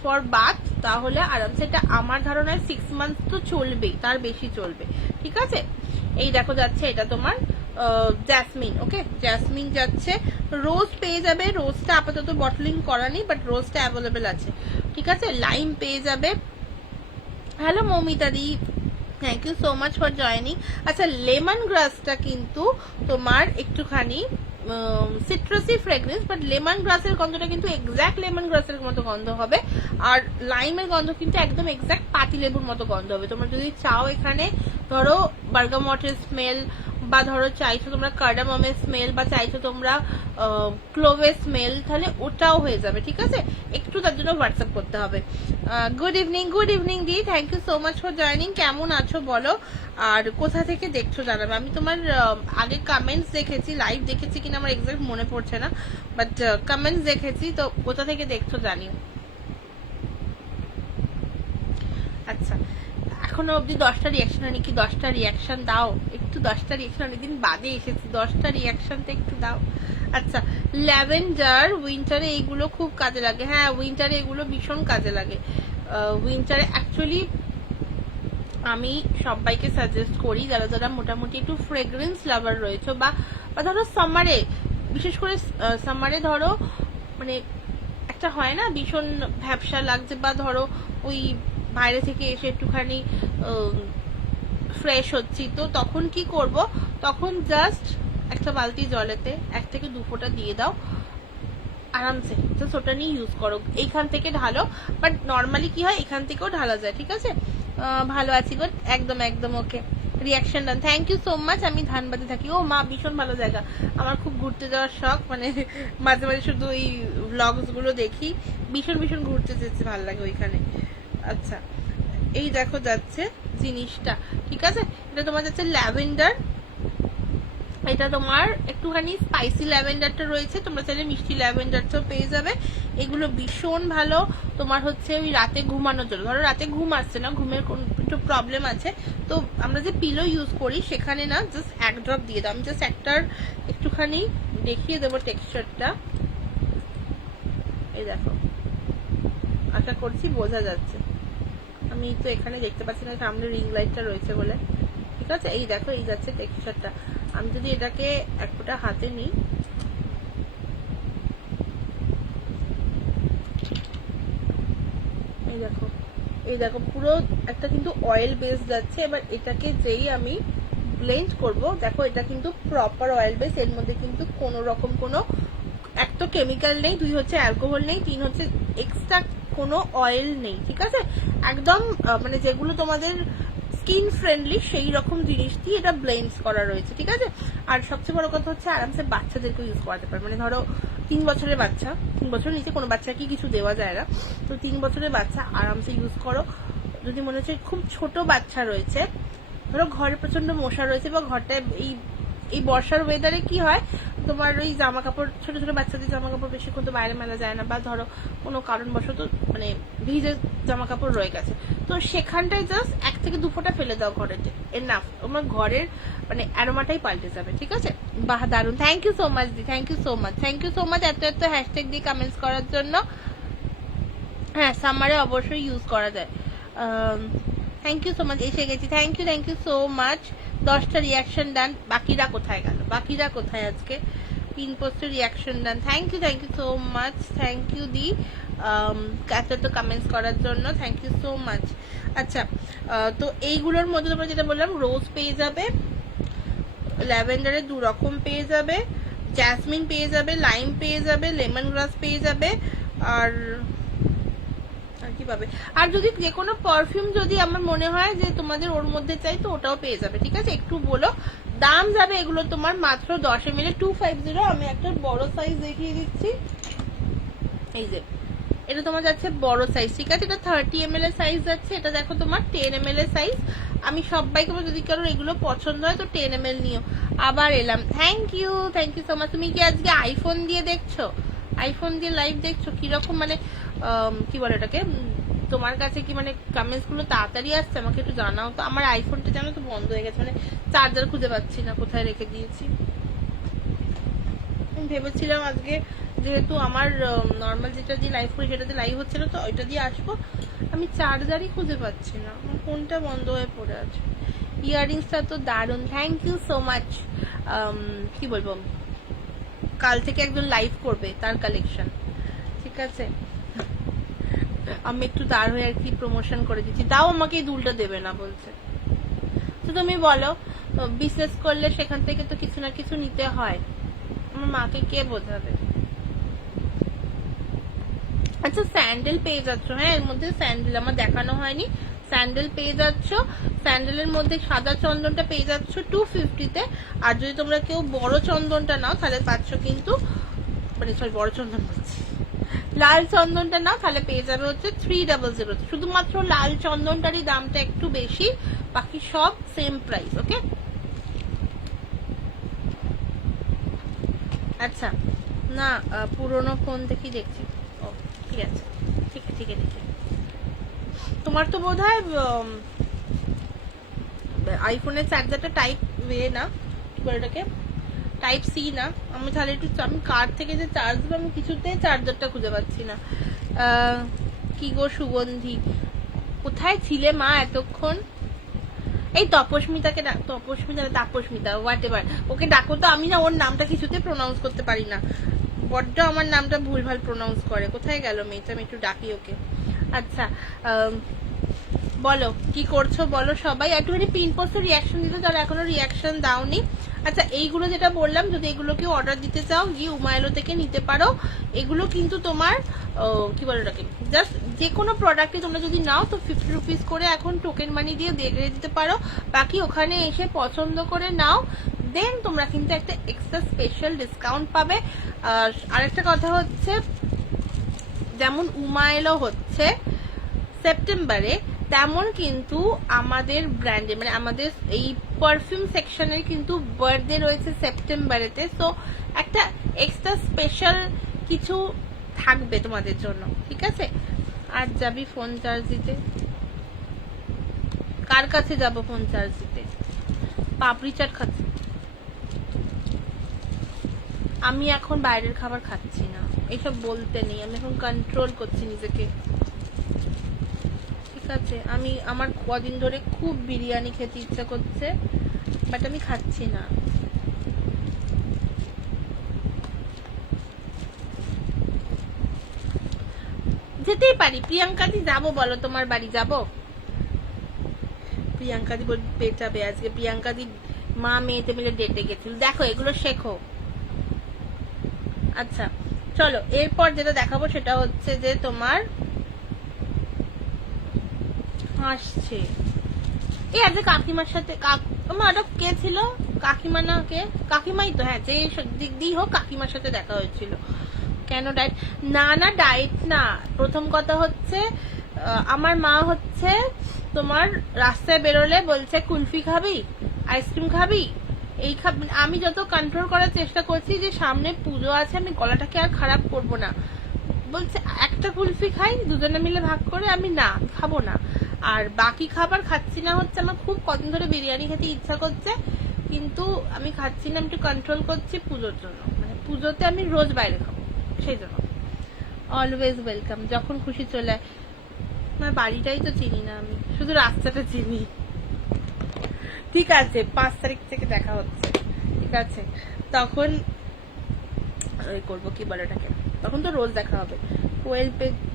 ফর বাথ, তাহলে আরামসে এটা আমার ধারণায় 6 মান্থ তো চলবেই, তার বেশি চলবে, ঠিক আছে। এই দেখো যাচ্ছে এটা তোমার জ্যাসমিন, ওকে জ্যাসমিন যাচ্ছে। রোজ পেয়ে যাবে, রোজটা আপাতত বটলিং করা নেই, বাট রোজটা অ্যাভেলেবেল আছে, ঠিক আছে। লাইম পেয়ে যাবে। হ্যালো মৌমিতা দি, thank you so much for joining. আচ্ছা, লেমন গ্রাসটা কিন্তু তোমার একটুখানি সিট্রাসি ফ্রেগরেন্স, বাট লেমন গ্রাসের গন্ধটা কিন্তু এক্স্যাক্ট লেমন গ্রাসের মতো গন্ধ হবে, আর লাইমের গন্ধ কিন্তু একদম এক্স্যাক্ট পাতি লেবুর মতো গন্ধ হবে। তোমরা যদি চাও এখানে ধরো বার্গামটের স্মেল, বা ধরো চাইছো তোমরা কার্ডামমের স্মেল, বা চাইছো তোমরা ক্লোভের স্মেল, তাহলে ওটাও হয়ে যাবে, ঠিক আছে। একটু তার জন্য হোয়াটসঅ্যাপ করতে হবে। গুড ইভিনিং দি, thank you so much for joining. কেমন আছো বলো, আর কোথা থেকে দেখছো জানাবে। আমি তোমার আগে কমেন্টস দেখেছি, লাইভ দেখেছি কিনা আমার এক্সাক্ট মনে পড়ছে না, বাট কমেন্টস দেখেছি, তো কোথা থেকে দেখছো জানিও। আচ্ছা, এখনো অব্দি 10টা রিয়াকশন হয়নি, কি 10টা রিয়াকশন দাও একটু, 10টা রিয়াকশন অনেকদিন বাদে এসেছি, 10টা রিয়াকশন তো একটু দাও। আচ্ছা, ল্যাভেন্ডার উইন্টারে এইগুলো খুব কাজে লাগে, হ্যাঁ উইন্টারে এগুলো ভীষণ কাজে লাগে। উইন্টারে অ্যাকচুয়ালি আমি সবাইকে সাজেস্ট করি যারা যারা মোটামুটি একটু ফ্রেগ্রেন্স লাভার রয়েছে, বা ধরো সামারে, বিশেষ করে সামারে ধরো মানে একটা হয় না ভীষণ ভ্যাপসা লাগছে, বা ধরো ওই বাইরে থেকে এসে একটুখানি ফ্রেশ হচ্ছি, তো তখন কি করব, তখন জাস্ট একটা বালতি জলেতে 1 থেকে 2 ফোঁটা দিয়ে দাও আরামসে, জাস্ট ওটা নিয়ে ইউজ করো, এইখান থেকে ঢালো। বাট নর্মালি কি হয়, এখান থেকেও ঢালা যায়, ঠিক আছে। ভালো আছি, গুড, একদম okay. Reaction done, thank you so much. আমি ধানবাদে থাকি, ও মা ভীষণ ভালো জায়গা, আমার খুব ঘুরতে যাওয়ার শখ, মানে মাঝে মাঝে শুধু ওই ব্লগস গুলো দেখি, ভীষণ ঘুরতে যেতে ভালো লাগে ওইখানে। আচ্ছা, এই দেখো যাচ্ছে জিনিসটা, ঠিক আছে। এটা তোমার যাচ্ছে ল্যাভেন্ডার, এটা তোমার একটুখানি স্পাইসি ল্যাভেন্ডারটা রয়েছে, তোমরা চাইলে মিষ্টি ল্যাভেন্ডারটাও পেয়ে যাবে। এগুলো ভীষণ ভালো তোমার হচ্ছে ওই রাতে ঘুমানোর জন্য, ধরো রাতে ঘুম আসছে না, ঘুমের একটু প্রবলেম আছে, তো আমরা যে পিলো ইউজ করি সেখানে না জাস্ট 1 ড্রপ দিয়ে দাও। আমি জাস্ট একটার একটুখানি দেখিয়ে দেবো টেক্সচারটা, এই দেখো, আশা করছি বোঝা যাচ্ছে, আমি তো এখানে দেখতে পাচ্ছি না, সামনে রিং লাইটটা রয়েছে বলে, ঠিক আছে। এই দেখো, এই যাচ্ছে টেক্সচারটা। আমি যদি এটাকে 1 ফোঁটা হাতে নিই, এই দেখো পুরো একটা কিন্তু অয়েল বেস যাচ্ছে। এবার এটাকে যেই আমি ব্লেন্ড করব, দেখো এটা কিন্তু প্রপার অয়েল বেস, এর মধ্যে কিন্তু কোনো রকম কোনো, 1 তো কেমিক্যাল নেই, 2 হচ্ছে অ্যালকোহল নেই, 3 হচ্ছে এক্সট্রা কোনো অয়েল নেই, ঠিক আছে। একদম মানে যেগুলো তোমাদের স্কিন ফ্রেন্ডলি সেই রকম জিনিস দিয়ে এটা ব্লেন্ডস করা রয়েছে, ঠিক আছে। আর সবচেয়ে বড় কথা হচ্ছে আরামসে বাচ্চাদেরকে ইউজ করাতে পারে, মানে ধরো 3 বছরের বাচ্চা, 3 বছরের নিচে কোনো বাচ্চাকে কিছু দেওয়া যায় না, তো 3 বছরের বাচ্চা আরামসে ইউজ করো। যদি মনে হচ্ছে খুব ছোট বাচ্চা রয়েছে, ধরো ঘরে প্রচন্ড মশা রয়েছে, বা ঘরটায় এই এই বর্ষার ওয়েদারে কি হয়, তোমার ওই জামা কাপড়, ছোট ছোট বাচ্চাদের জামা কাপড় বেশিক্ষণ তো বাইরে মেলা যায় না, বা ধরো কোনো কারণবশত মানে ভিজে জামা কাপড় রয়ে গেছে, তো সেখানটায় জাস্ট 1 থেকে 2 ফোঁটা ফেলে দাও ঘরেতে, এনাফ, তোমার ঘরের মানে অ্যারোমাটাই পাল্টে যাবে। ঠিক আছে, বাহ দারুন, থ্যাংক ইউ সো মাচ দি, thank you so much, thank you so much এত এত হ্যাশট্যাগ দিয়ে কমেন্টস করার জন্য। হ্যাঁ, সামারে অবশ্যই ইউজ করা যায়। থ্যাংক ইউ সো মাচ, এসে গেছি, থ্যাংক ইউ সো মাচ। 10টা রিয়াকশন ডান, বাকিরা কোথায় গেল, বাকিরা কোথায় আজকে? পিন পোস্টের reaction done, thank you so much, thank you দি এত কমেন্টস করার জন্য, থ্যাংক ইউ সো মাচ। আচ্ছা, তো এইগুলোর মধ্যে তোমরা যেটা বললাম, রোজ পেয়ে যাবে, ল্যাভেন্ডারে 2 রকম পেয়ে যাবে, জ্যাসমিন পেয়ে যাবে, লাইম পেয়ে যাবে, লেমন গ্রাস পেয়ে যাবে, আর কি পাবে, আর যদি যে কোনো পারফিউম যদি আমার মনে হয় যে তোমাদের ওর মধ্যে চাই, তো ওটাও পেয়ে যাবে। ঠিক আছে, একটু বলো, দাম যাবে এগুলো তোমার মাত্র 10 ml 250। আমি একটা বড় সাইজ দেখিয়ে দিচ্ছি, এই যে এটা তোমার যাচ্ছে বড় সাইজ। ঠিক আছে, এটা 30 ml এর সাইজ যাচ্ছে, এটা দেখো তোমার 10 ml এর সাইজ। আমি সবাইকে বলবো, যদি কারোর এগুলো পছন্দ হয় তো 10 ml নিও। আবার এলাম, থ্যাংক ইউ সো মাচ। তুমি কি আজকে আইফোন দিয়ে দেখছো, আইফোন দিয়ে লাইভ দেখছো? কিরকম মানে কি বলে ওটাকে, তোমার কাছে কি মানে কমেন্টস গুলো তাড়াতাড়ি আসছে? আমাকে একটু জানাও তো। আমার আইফোনটা জানো তো বন্ধ হয়ে গেছে, মানে চার্জার খুঁজে পাচ্ছি না, কোথায় রেখে দিয়েছি। আমি ভেবেছিলাম আজকে যেহেতু আমার নর্মাল যেটা দিয়ে লাইভ করি সেটাতে লাইভ হচ্ছিল, তো ওইটা দিয়ে আসবো, আমি চার্জারই খুঁজে পাচ্ছি না, আমার ফোনটা বন্ধ হয়ে পড়ে আছে। ইয়াররিংসটা তো দারুণ, থ্যাংক ইউ সো মাচ। কি বলবো, কাল থেকে একজন লাইভ করবে তার কালেকশন। ঠিক আছে, আমি একটু দাঁড় হয়ে আর কি প্রমোশন করে দিচ্ছি, তাও আমাকে এই দুলটা দেবে না বলছে। তো তুমি বলো, বিজনেস করলে সেখান থেকে তো কিছু না কিছু নিতে হয়, আমার মাকে কে বোঝাবে? আচ্ছা, স্যান্ডেল পেয়ে যাচ্ছ, হ্যাঁ এর মধ্যে স্যান্ডেল আমার দেখানো হয়নি, স্যান্ডেল পেয়ে যাচ্ছ। স্যান্ডেলের মধ্যে সাদা চন্দনটা পেয়ে যাচ্ছ 250-তে, আর যদি তোমরা কেউ বড় চন্দনটা নাও তাহলে পাচ্ছ কিন্তু, মানে সরি বড় চন্দন বলছি, লাল চন্দনটা নাও তাহলে পেয়ে যাবে হচ্ছে 300। শুধুমাত্র লাল চন্দনটারই দামটা একটু বেশি, বাকি সব সেম প্রাইস। ওকে, আচ্ছা না পুরোনো ফোন দেখি দেখছি। ও ঠিক আছে, ঠিক আছে ঠিক আছে। তোমার তো বোধ হয় আইফোনের চার্জারটা টাইপ ওয়ে না, কি বলে ওটাকে, টাইপ সি না। আমি তাহলে একটু, আমি কার থেকে যে চার্জ দেবো, আমি কিছুতেই চার্জারটা খুঁজে পাচ্ছি না। কি গো সুগন্ধি, কোথায় ছিলে মা এতক্ষণ? এই তপস্মিতাকে তাপস্মিতা হোয়াট এভার, ওকে ডাকো তো। আমি না ওর নামটা কিছুতে প্রোনাউন্স করতে পারি না, বড্ড আমার নামটা ভুলভাল প্রোনাউন্স করে। কোথায় গেল মেয়েটা, আমি একটু ডাকি ওকে। আচ্ছা, বলো কি করছো বলো সবাই, একটুখানি পিন পোস্টে রিয়াকশন দিতে, যারা এখনো রিয়াকশন দাওনি। আচ্ছা, এইগুলো যেটা বললাম, যদি এগুলো কেউ অর্ডার দিতে চাও গিয়ে উমাইলো থেকে নিতে পারো। এগুলো কিন্তু তোমার কি বলে ওটাকে, জাস্ট যে কোনো প্রোডাক্টে তোমরা যদি নাও তো 50 রুপিস করে এখন টোকেন মানি দিয়ে দিয়ে দিতে পারো। বাকি ওখানে এসে পছন্দ করে নাও, দেন তোমরা কিন্তু একটা এক্সট্রা স্পেশাল ডিসকাউন্ট পাবে। আরেকটা কথা হচ্ছে, যেমন উমাইলো হচ্ছে সেপ্টেম্বরে, তেমন কিন্তু আমাদের ব্র্যান্ডে মানে আমাদের এই পারফিউম সেকশনের কিন্তু বার্থডে রয়েছে সেপ্টেম্বরেতে। সো একটা এক্সট্রা স্পেশাল কিছু থাকবে তোমাদের জন্য। ঠিক আছে, আর যাবি ফোন চার্জ দিতে? কার কাছে যাব ফোন চার্জ দিতে? পাপড়ি চাট খাচ্ছি আমি এখন, বাইরের খাবার খাচ্ছি না, এসব বলতে নেই, আমি এখন কন্ট্রোল করছি নিজেকে। ঠিক আছে, আমি আমার কদিন ধরে খুব বিরিয়ানি খেতে ইচ্ছা করছে, বাট আমি খাচ্ছি না। যেতেই পারি। প্রিয়াঙ্কা দি যাবো বলো, তোমার বাড়ি যাবো? প্রিয়াঙ্কা দি পেটাবে আজকে। প্রিয়াঙ্কা দি মা মেয়েতে মিলে ডেটে গেছিল। দেখো এগুলো শেখো। আচ্ছা চলো, এরপর যেটা দেখাবো সেটা হচ্ছে যে তোমার আসছে এই আজকে কাকিমার সাথে, ওটা কে ছিল, কাকিমা না কে, কাকিমাই তো, হ্যাঁ যে দিক দিয়ে হোক কাকিমার সাথে দেখা হয়েছিল। কেন ডায়েট? না না ডায়েট না, প্রথম কথা হচ্ছে আমার মা হচ্ছে তোমার রাস্তায় বেরোলে বলছে কুলফি খাবি, আইসক্রিম খাবি, আমি যত কন্ট্রোল করার চেষ্টা করছি যে সামনে পুজো আছে, আমি গলাটাকে আর খারাপ করব না। বলছে একটা কুলফি খাই দুজনে মিলে ভাগ করে, আমি না খাবো না। আর বাকি খাবার খাচ্ছি না হচ্ছে আমার খুব কদিন ধরে বিরিয়ানি খেতে ইচ্ছা করছে, কিন্তু আমি খাচ্ছি না, আমি একটু কন্ট্রোল করছি পুজোর জন্য। মানে পুজোতে আমি রোজ বাইরে খাবো, সেই জন্য। অলওয়েজ ওয়েলকাম, যখন খুশি চলে। আমার বাড়িটাই তো চিনি না, আমি শুধু রাস্তাটা চিনি। ঠিক আছে, 5 তারিখ থেকে দেখা হচ্ছে, ঠিক আছে? তখন ওই করবো, কি বলে ওটাকে, তখন তো রোজ দেখা হবে। কোয়েল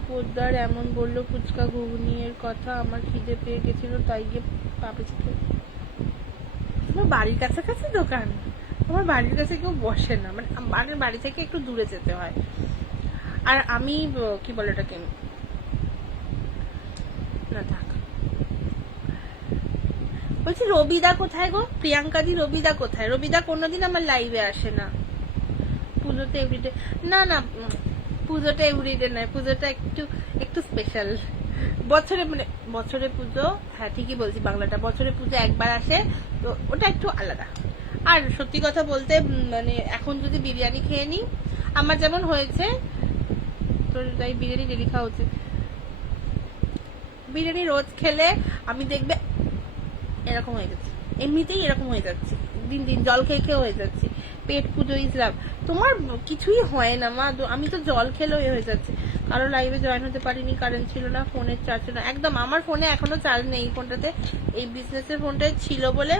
পোদ্দার এমন বললো ফুচকা ঘুগনি এর কথা, আমার খিদে পেয়ে গেছিল তাই গিয়ে পাপে ছিল। তোমার বাড়ির কাছাকাছি দোকান? আমার বাড়ির কাছে কেউ বসে না, মানে আমার বাড়ি থেকে একটু দূরে যেতে হয়। আর আমি কি বলে ওটাকে, না থাক। বলছি রবিদা কোথায় গো? প্রিয়াঙ্কা দি রবিদা কোথায়? রবিদা কোনোদিন আমার লাইভে আসে না। পুজোতে এভরিডে না, না পুজোটা এভরিডে নয়, পুজোটা একটু একটু স্পেশাল। বছরে মানে বছরে পুজো, হ্যাঁ ঠিকই বলছি, বাংলাটা বছরে পুজো একবার আসে, তো ওটা একটু আলাদা। আর সত্যি কথা বলতে মানে এখন যদি বিরিয়ানি খেয়ে নিই, আমার যেমন হয়েছে, তো তাই বিরিয়ানি ডেলি খাওয়া উচিত। বিরিয়ানি রোজ খেলে আমি দেখবে এরকম হয়ে যাচ্ছে, এমনিতেই এরকম হয়ে যাচ্ছে, দিন দিন জল খেয়ে খেয়ে হয়ে যাচ্ছে। পেট পুজো ইসলাম, তোমার কিছুই হয় না মা, আমি তো জল খেলেও হয়ে যাচ্ছে। কারো লাইভে জয়েন হতে পারিনি, কারেন্ট ছিল না, ফোনের চার্জ ছিল না একদম। আমার ফোনে এখনো চার্জ নেই, এই ফোনটাতে, এই বিজনেসের ফোনটায় ছিল বলে।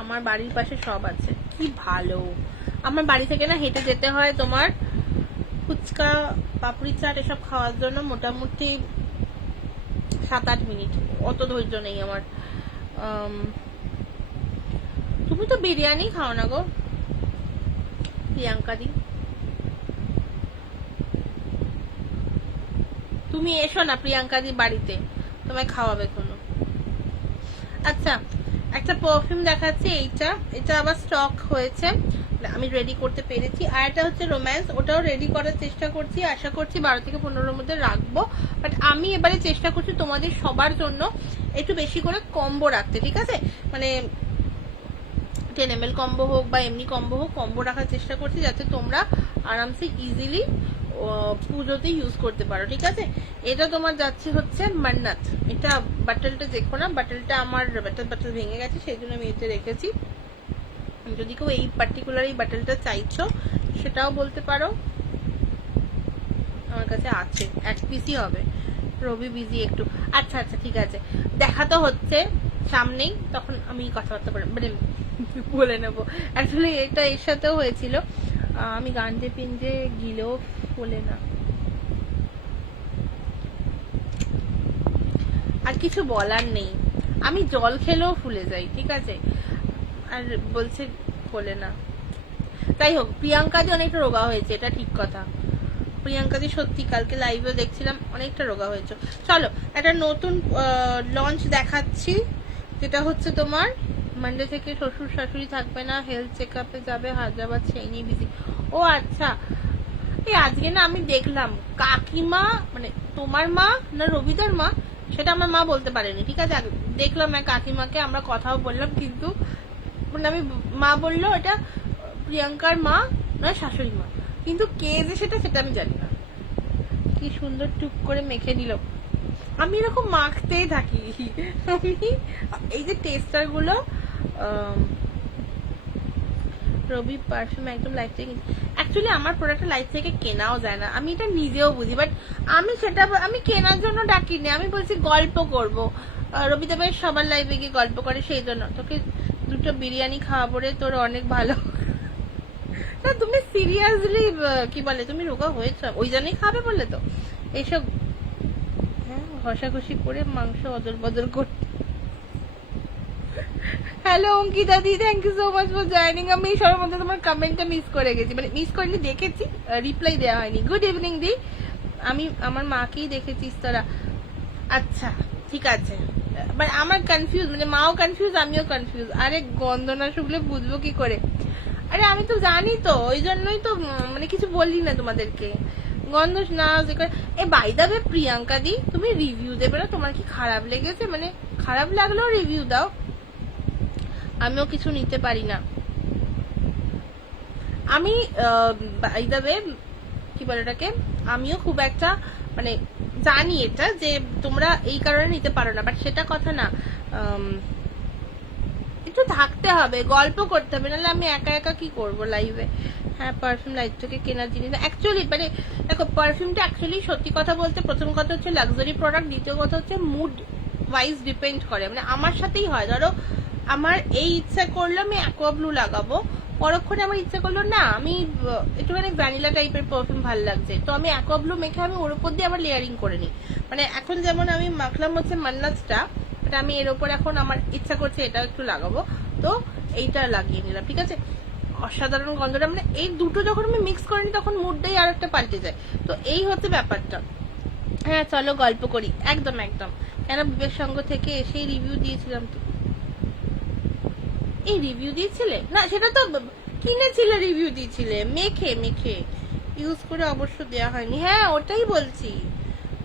আমার বাড়ির পাশে সব আছে, কি ভালো। আমার বাড়ি থেকে না হেঁটে যেতে হয় তোমার ফুচকা পাপড়ি চাট এসব খাওয়ার জন্য মোটামুটি 7-8 মিনিট, অত ধৈর্য নেই আমার। তুমি তো বিরিয়ানি খাও না গো প্রিয়াঙ্কা দি, তুমি এসো না প্রিয়াঙ্কা দি বাড়িতে, তোমায় খাওয়াবে কোনো। আচ্ছা, একটা পারফিউম দেখাচ্ছি, এটা আবার স্টক হয়েছে, আমি রেডি করতে পেরেছি। আর এটা হচ্ছে রোম্যান্স, ওটাও রেডি করার চেষ্টা করছি, আশা করছি 12 থেকে 15-র মধ্যে রাখবো। বাট আমি এবারে চেষ্টা করছি তোমাদের সবার জন্য একটু বেশি করে কম্বো রাখতে, ঠিক আছে? মানে 10 ml কম্বো হোক বা এমনি কম্বো হোক, কম্বো রাখার চেষ্টা করছি যাতে তোমরা আরামসে ইজিলি পুজোতে ইউজ করতে পারো, ঠিক আছে? এটা তোমার যাচ্ছে হচ্ছে মান্নাত, এটা বাটলটা দেখো না, বাটলটা আমার বাটল ভেঙে গেছে, সেই জন্য আমি এতে রেখেছি। যদি কেউ এই পার্টিকুলার এই বাটলটা চাইছো সেটাও বলতে পারো, আমার কাছে আছে, 1 পিসই হবে। রবি বিজি একটু, আচ্ছা আচ্ছা ঠিক আছে, দেখা তো হচ্ছে সামনেই, তখন আমি কথাবার্তা মানে বলে নেবো। অ্যাকচুয়ালি এটা এর সাথেও হয়েছিল, আমি গান্ডে পিঞ্জে গিলেও ফোলে না। আর কিছু বলার নেই, আমি জল খেলেও ফুলে যাই, ঠিক আছে? আর বলছে ফোলে না। তাই হোক, প্রিয়াঙ্কাদি অনেকটা রোগা হয়েছে, এটা ঠিক কথা। প্রিয়াঙ্কাদি সত্যি কালকে লাইভে দেখছিলাম অনেকটা রোগা হয়েছে। চলো একটা নতুন লঞ্চ দেখাচ্ছি, যেটা হচ্ছে তোমার মানডে থেকে শ্বশুর শাশুড়ি থাকবে না, হেলথ চেক আপে যাবে হায়দ্রাবাদ, সেই নিয়ে বিজি। ও আচ্ছা, এই আজকে না আমি দেখলাম কাকিমা, মানে তোমার মা না রবিদার মা, সেটা আমার মা বলতে পারেনি, ঠিক আছে? দেখলাম এক কাকিমাকে, আমরা কথাও বললাম, কিন্তু মানে আমি মা বললো এটা প্রিয়াঙ্কার মা নয় শাশুড়ি মা, কিন্তু কে যে সেটা আমি জানি না। কি সুন্দর টুক করে মেখে নিল, আমি এরকম মাখতেই থাকি। আমি এই যে টেস্টার গুলো, রবি পারফিউম একদম লাইফ থেকে, অ্যাকচুয়ালি আমার প্রোডাক্টটা লাইফ থেকে কেনাও যায় না, আমি এটা নিজেও বুঝি, বাট আমি কেনার জন্য ডাকিনি, আমি বলছি গল্প করব। রবিদা ভাই সবার লাইফে গিয়ে গল্প করে, সেই জন্য তোকে 2টো বিরিয়ানি খাওয়াবো রে, তোর অনেক ভালো। না তুমি সিরিয়াসলি কি বলে, তুমি রোগা হয়েছ ওই জন্যই খাবে বলে তো এইসব, হ্যাঁ ঘষাঘষি করে মাংস অদল বদল করে। হ্যালো অঙ্কিতা দি, thank you so much for joining. আমি সবার মধ্যে তোমার কমেন্টটা মিস করে গেছি, মানে মিস করলে দেখেছি, রিপ্লাই দেওয়া হয়নি। গুড ইভিনিং দি, আমি আমার মাকেই দেখেছিস তোরা, আচ্ছা ঠিক আছে। মানে আমার কনফিউজ, মানে মাও কনফিউজ আমিও কনফিউজ। আরে গন্ধ না শুকলে বুঝবো কি করে? আরে আমি তো জানি তো, ওই জন্যই তো মানে কিছু বললি না তোমাদেরকে, গন্ধ না এ বাই দা ওয়ে প্রিয়াঙ্কা দি, তুমি রিভিউ দেবে না? তোমার কি খারাপ লেগেছে? মানে খারাপ লাগলেও রিভিউ দাও, আমিও কিছু নিতে পারি না। আমি বাই দা ওয়ে কি বলে এটাকে, আমিও খুব একটা মানে জানি এটা যে তোমরা এই কারণে নিতে পারো না, বাট সেটা কথা না। একটু থাকতে হবে, গল্প করতে হবে, নাহলে আমি একা একা কি করবো লাইভে। হ্যাঁ পারফিউম লাইভ থেকে কেনার জিনিস অ্যাকচুয়ালি, মানে দেখো পারফিউমটা অ্যাকচুয়ালি সত্যি কথা বলতে প্রথম কথা হচ্ছে লাক্সারি প্রোডাক্ট, দ্বিতীয় কথা হচ্ছে মুড ওয়াইজ ডিপেন্ড করে। মানে আমার সাথেই হয়, ধরো আমার এই ইচ্ছা করলো আমি অ্যাকোয়া ব্লু লাগাবো, পরক্ষণে আমার ইচ্ছা করলো না আমি একটুখানি ভ্যানিলা টাইপের পারফিউম ভালো লাগছে, তো আমি অ্যাকোয়া ব্লু মেখে আমি ওর উপর দিয়ে আবার লেয়ারিং করে নিই। মানে এখন যেমন আমি মাখলাম হচ্ছে মান্নাজটা, এটা আমি এর উপর এখন আমার ইচ্ছা করছে এটাও একটু লাগাবো, তো এইটা লাগিয়ে নিলাম, ঠিক আছে। অসাধারণ গন্ধটা, মানে এই দুটো যখন আমি মিক্স করে নিই তখন মুডটাই আর একটা পাল্টে যায়, তো এই হচ্ছে ব্যাপারটা। হ্যাঁ চলো গল্প করি, একদম একদম। কেন বিবেক সঙ্গ থেকে এসেই রিভিউ দিয়েছিলাম তো, এই রিভিউ দিয়েছিলে না, সেটা তো কিনেছিলে, রিভিউ দিয়েছিলে মেখে মেখে, ইউজ করে অবশ্য দেওয়া হয়নি। হ্যাঁ ওটাই বলছি,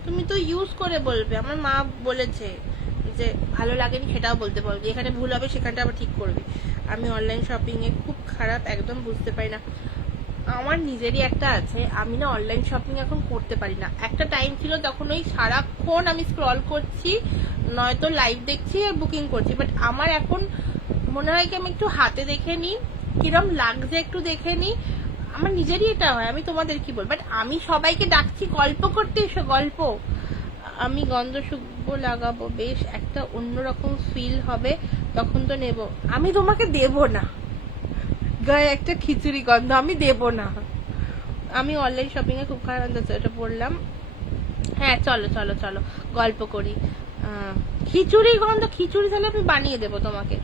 তুমি তো ইউজ করে বলবে। আমার মা বলেছে যে ভালো লাগেনি সেটাও বলতে পারো, যেখানে ভুল হবে সেখানটা আবার ঠিক করবি। আমি অনলাইন শপিং এ খুব খারাপ, একদম বুঝতে পারি না। আমার নিজেরই একটা আছে, আমি না অনলাইন শপিং এখন করতে পারি না। একটা টাইম ছিল তখন ওই সারাক্ষণ আমি স্ক্রল করছি, নয়তো লাইভ দেখছি আর বুকিং করছি, বাট আমার এখন মনে হয় কি আমি একটু হাতে দেখে নিই কিরম লাগছে, একটু দেখে নিই। আমার নিজেরই এটা হয়, আমি তোমাদের কি বল, বাট আমি সবাইকে ডাকছি গল্প করতে, এসো গল্প। আমি গন্ধ শুকবো লাগাবো, বেশ একটা অন্যরকম ফিল হবে, তখন তো নেব। আমি তোমাকে দেব না, গায়ে একটা খিচুড়ি গন্ধ আমি দেব না। আমি অনলাইন শপিং এ খুব খারাপ এটা পড়লাম। হ্যাঁ চলো চলো চলো গল্প করি। খিচুড়ি গন্ধ, খিচুড়ি তাহলে আমি বানিয়ে দেবো তোমাকে।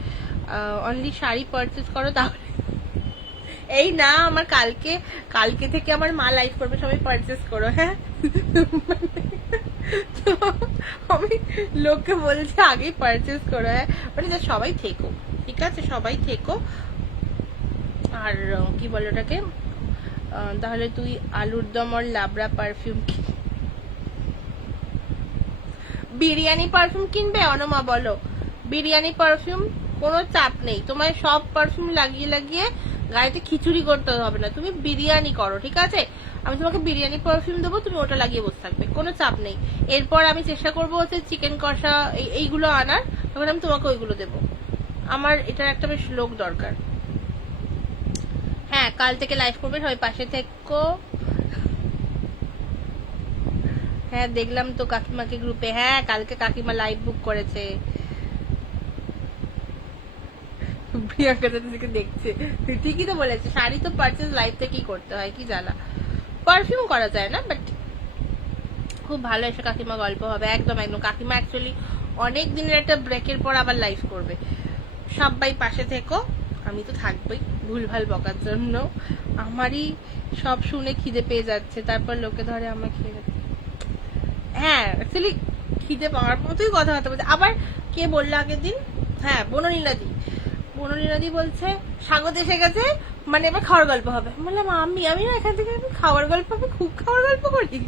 অনলি শাড়ি পারচেস করো তাহলে। এই না আমার কালকে কালকে থেকে আমার মা লাইভ করবে, সবাই পারচেস করো। হ্যাঁ তো আমি লোককে বলছি আগেই পারচেস করো, হ্যাঁ মানে সবাই থেকো, ঠিক আছে সবাই থেকো। আর কি বলো ওটাকে, তাহলে তুই আলুর দম আর লাবড়া পারফিউম বিরিয়ানি পারফিউম কিনবে? অনমা বলো, বিরিয়ানি পারফিউম কোনো চাপ নেই, তোমার সব পারফিউম লাগিয়ে লাগিয়ে গাড়িতে খিচুড়ি করতে হবে না, তুমি বিরিয়ানি করো, ঠিক আছে। আমি তোমাকে বিরিয়ানি পারফিউম দেবো, তুমি ওটা লাগিয়ে বসে থাকবে, কোনো চাপ নেই। এরপর আমি চেষ্টা করবো হচ্ছে চিকেন কষা এইগুলো আনার, তখন আমি তোমাকে ওইগুলো দেবো। আমার এটার একটা বেশ লোক দরকার। হ্যাঁ কাল থেকে লাইভ করবে, সবাই পাশে থেকো। হ্যাঁ দেখলাম তো কাকিমাকে গ্রুপে, হ্যাঁ কালকে কাকিমা লাইভ বুক করেছে। প্রিয়াঙ্কা থেকে দেখছে, তুই ঠিকই তো বলেছে, শাড়ি তো পারচেজ লাইভ থেকেই করতে হয়, কি জ্বালা। পারফিউম করা যায় না, বাট খুব ভালো এসে কাকিমা গল্প হবে, একদম একদম। কাকিমা অ্যাকচুয়ালি অনেক দিনের একটা ব্রেকের পর আবার লাইভ করবে, সবাই পাশে থেকো। আমি তো থাকবোই ভুলভাল বকার জন্য, আমারই সব শুনে খিদে পেয়ে যাচ্ছে, তারপর লোকে ধরে আমার খেয়ে। হ্যাঁ অ্যাকচুয়ালি খিদে পাওয়ার মতোই কথাবার্তা বলছে। আবার কে বললো আগের দিন, হ্যাঁ বনলীলাদি, বনলীলাদি বলছে স্বাগত এসে গেছে, মানে এবার খাওয়ার গল্প হবে। বললাম আমি না এখান থেকে খাওয়ার গল্প, আমি খুব খাওয়ার গল্প করি।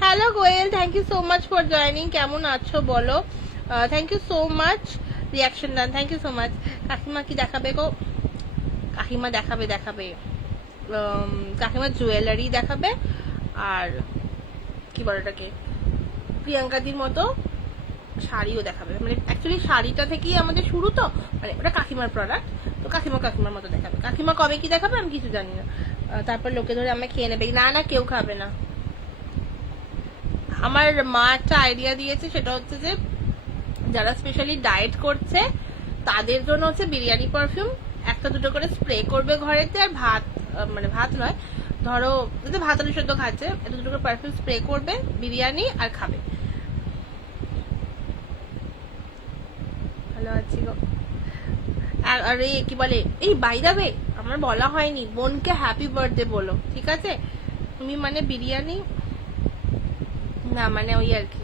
Hello Goyal, thank you so much for joining, কেমন আছো বলো। Thank you so much, reaction done, thank you so much. কাকিমা কি দেখাবে গো? কাকিমা দেখাবে কাকিমা জুয়েলারি দেখাবে, আর কি বলে ওটাকে প্রিয়াঙ্কাদির মতো শাড়িও দেখাবে। মানে অ্যাকচুয়ালি শাড়িটা থেকেই আমাদের শুরু, তো মানে ওটা কাকিমার প্রোডাক্ট, তো কাকিমার মতো দেখাবে। কাকিমা কবে কি দেখাবে আমি কিছু জানি না, তারপর লোকে ধরে আমায় খেয়ে নেবে। না না কেউ খাবে না। আমার মা একটা আইডিয়া দিয়েছে, সেটা হচ্ছে যে যারা স্পেশালি ডায়েট করছে তাদের জন্য হচ্ছে বিরিয়ানি পারফিউম একটা দুটো করে স্প্রে করবে ঘরেতে, আর ভাত মানে ভাত নয়, ধরো যদি ভাত আলু সেদ্ধ খাচ্ছে একটা দুটো করে পারফিউম স্প্রে করবে বিরিয়ানি আর খাবে। ভালো আছি গো। আর এই কি বলে, এই বাই দা ওয়ে আমার বলা হয়নি, বোনকে হ্যাপি বার্থডে বলো, ঠিক আছে। তুমি মানে বিরিয়ানি না, মানে ওই আর কি,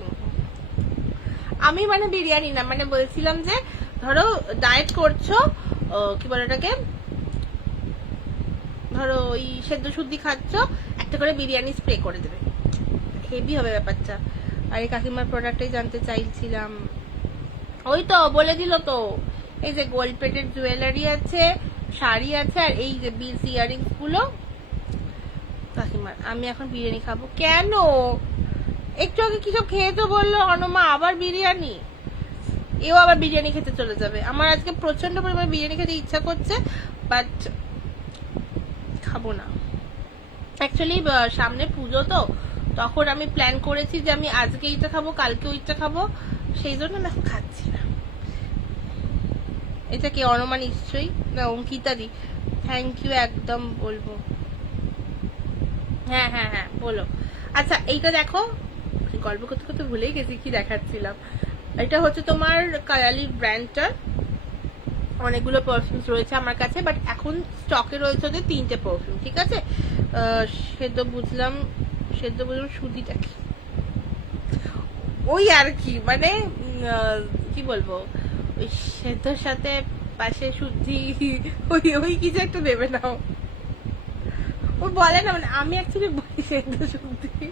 আমি মানে বিরিয়ানি না, মানে বলছিলাম যে ধরো ডায়েট করছো, কি বলে ওটাকে, ধরো ওই সেদ্ধ শুদ্ধি খাচ্ছ, একটা একটা করে বিরিয়ানি স্প্রে করে দেবে, হেভি হবে ব্যাপারটা। আর এই কাকিমার প্রোডাক্টটাই জানতে চাইছিলাম। ওই তো বলে দিল তো, এই যে গোল্ড প্লেটেড জুয়েলারি আছে, শাড়ি আছে, আর এই যে বিলস ইয়ারিংস গুলো কাকিমার। আমি এখন বিরিয়ানি খাবো। কেন? একটু আগে কি সব খেয়ে তো বললো অনুমা, আবার বিরিয়ানি? এও আবার বিরিয়ানি খেতে চলে যাবে। আমার আজকে প্রচন্ড পরিমাণে বিরিয়ানি খেতে ইচ্ছা করছে, বাট খাবো না। অ্যাকচুয়ালি সামনে পুজো তো, তখন আমি প্ল্যান করেছি যে আমি আজকে এইটা খাবো, কালকে ওইটা খাবো, সেই জন্য আমি এখন খাচ্ছি না। এটা কি অনুমা? নিশ্চয়ই না, অঙ্কিতা দি। থ্যাংক ইউ, একদম বলবো। হ্যাঁ হ্যাঁ হ্যাঁ বলো। আচ্ছা এইটা দেখো, গল্প করতে করতে ভুলেই গেছি কি দেখাচ্ছিলাম। এটা হচ্ছে তোমার কায়ালির ব্র্যান্ডটা, অনেকগুলো পারফিউমস রয়েছে আমার কাছে, বাট এখন স্টকে রয়েছে ওদের 3টে পারফিউম, ঠিক আছে? সেদ্ধ বুঝলাম সুদিটা কি ওই আর কি, মানে কি বলবো, ওই সেদ্ধর সাথে পাশে শুদ্ধি, ওই ওই কিছু একটা দেবে না ও বলে না, মানে আমি অ্যাকচুয়ালি বলি সেদ্ধ শুদ্ধি,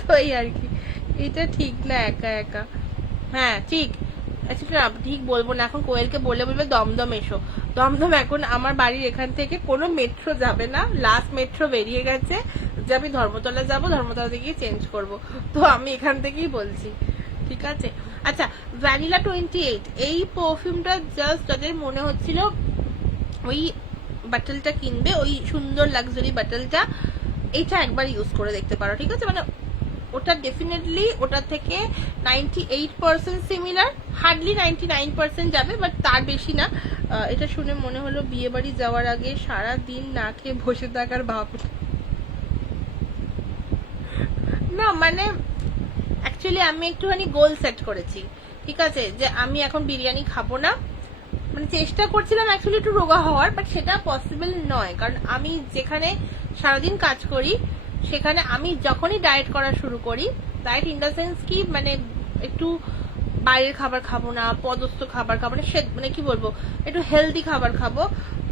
তো এই আর কি। এটা ঠিক না একা একা। হ্যাঁ ঠিক, অ্যাকচুয়ালি না ঠিক বলবো না, এখন কোয়েলকে বললে বলবে দমদম এসো। দমদম এখন আমার বাড়ির এখান থেকে কোনো মেট্রো যাবে না, লাস্ট মেট্রো বেরিয়ে গেছে যে আমি ধর্মতলা যাব, ধর্মতলা থেকে চেঞ্জ করব, তো আমি এখান থেকেই বলছি, ঠিক আছে? আচ্ছা, ভ্যানিলা 28, এই পারফিউমটা জাস্ট তাদের মনে হচ্ছিল ওই বাটলটা কিনবে, ওই সুন্দর লাক্সারি বাটলটা, এইটা একবার ইউজ করে দেখতে পারো, ঠিক আছে? মানে ওটা ডেফিনেটলি ওটা থেকে 98% সিমিলার, হার্ডলি 99% যাবে, বাট তার বেশি না। এটা শুনে মনে হলো বিয়ে বাড়ি যাওয়ার আগে সারা দিন না খেয়ে বসে থাকার ভাব। না মানে অ্যাকচুয়ালি আমি একটুখানি গোল সেট করেছি, ঠিক আছে, যে আমি এখন বিরিয়ানি খাবো না। মানে চেষ্টা করছিলাম অ্যাকচুয়ালি একটু রোগা হওয়ার, বাট সেটা পসিবল নয়, কারণ আমি যেখানে সারাদিন কাজ করি সেখানে আমি যখনই ডায়েট করা শুরু করি, ডায়েট ইন দ্য সেন্স কি, মানে একটু বাইরের খাবার খাবো না, পদস্থ খাবার খাবো না, সে মানে কি বলবো, একটু হেলদি খাবার খাবো,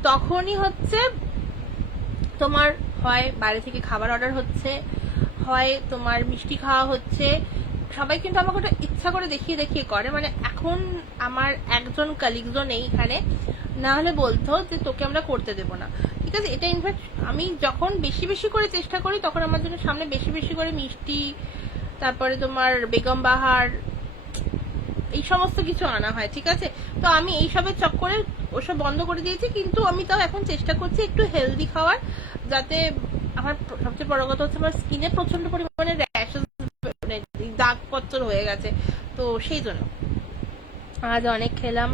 তখনই হচ্ছে তোমার হয় বাইরে থেকে খাবার অর্ডার হচ্ছে, হয় তোমার মিষ্টি খাওয়া হচ্ছে। সবাই কিন্তু আমাকে ওটা ইচ্ছা করে দেখিয়ে দেখিয়ে করে, মানে এখন আমার একজন কালিগও নেই এখানে, না হলে বলতো যে তোকে আমরা করতে দেবো না, ঠিক আছে? এটা ইনফ্যাক্ট আমি যখন বেশি বেশি করে চেষ্টা করি, তখন আমার জন্য সামনে বেশি বেশি করে মিষ্টি, তারপরে তোমার বেগম বাহার, এই সমস্ত কিছু আনা হয়, ঠিক আছে? তো আমি এইসবের চক্করে ওসব বন্ধ করে দিয়েছি, কিন্তু আমি তাও এখন চেষ্টা করছি একটু হেলদি খাওয়ার, যাতে আমার সবচেয়ে বড় কথা হচ্ছে আমার স্কিনে প্রচন্ড পরিমাণে র্যাশেস, মানে দাগ পত্তর হয়ে গেছে, তো সেই জন্য আজ অনেক খেলাম।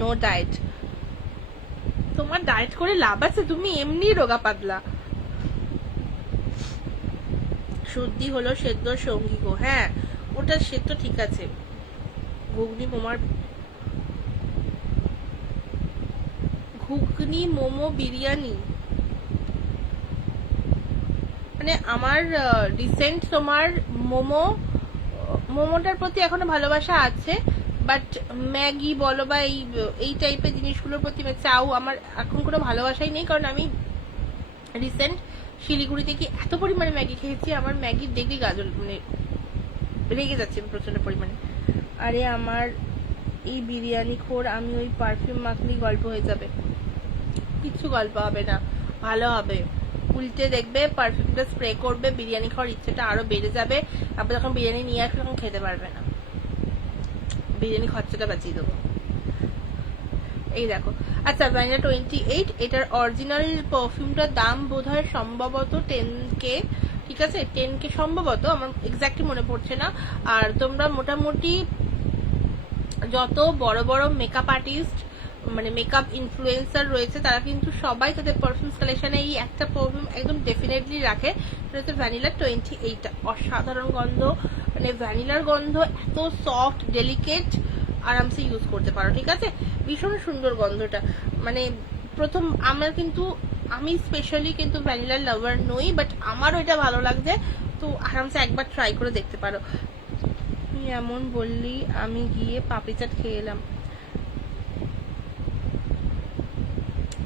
No diet. তোমার ডায়েট করে লাভ আছে? তুমি এমনি রোগা পাতলা। শুদ্ধি হলো সেদ্ধ সঙ্গী গো। হ্যাঁ ওটা সেদ্ধ, ঠিক আছে। ঘুগনি মোমো বিরিয়ানি, মানে আমার রিসেন্ট তোমার মোমোটার প্রতি এখনো ভালোবাসা আছে, বাট ম্যাগি বলো বা এই টাইপের জিনিসগুলোর প্রতি, চাও, আমার এখন কোনো ভালোবাসাই নেই, কারণ আমি রিসেন্ট শিলিগুড়িতে কি এত পরিমাণে ম্যাগি খেয়েছি, আমার ম্যাগি দেখে গাজর মানে রেগে যাচ্ছে প্রচন্ড পরিমাণে। আরে আমার এই বিরিয়ানি খোর, আমি ওই পারফিউম মাখলেই গল্প হয়ে যাবে। কিছু গল্প হবে না, ভালো হবে। উল্টে দেখবে পারফিউমটা স্প্রে করবে, বিরিয়ানি খাওয়ার ইচ্ছেটা আরো বেড়ে যাবে, তারপর যখন বিরিয়ানি নিয়ে আসবে তখন খেতে পারবে না, বিরিয়ানি খরচাটা বাঁচিয়ে দেবো। এই দেখো। আচ্ছা, ভ্যানিলা 28, এটার অরিজিনাল পারফিউমটার দাম বোধহয় সম্ভবত 10K, ঠিক আছে? 10K সম্ভবত, আমার এক্স্যাক্টলি মনে পড়ছে না। আর তোমরা মোটামুটি যত বড় বড় মেকআপ আর্টিস্ট, মানে মেকআপ ইনফ্লুয়েন্সার রয়েছে, তারা কিন্তু সবাই তাদের পারফিউম কালেকশনে এই একটা পারফিউম একদম ডেফিনেটলি রাখে, সেটা হচ্ছে ভ্যানিলা 28। অসাধারণ গন্ধ, মানে ভ্যানিলার গন্ধ এত সফট ডেলিকেট, আরামসে ইউজ করতে পারো, ঠিক আছে? ভীষণ সুন্দর গন্ধটা, মানে প্রথম আমার কিন্তু, আমি স্পেশালি কিন্তু ভ্যানিলার লাভার নই, বাট আমার ওইটা ভালো লাগছে, তো আরামসে একবার ট্রাই করে দেখতে পারো। তুই এমন বললি, আমি গিয়ে পাপড়ি চাট খেয়ে এলাম,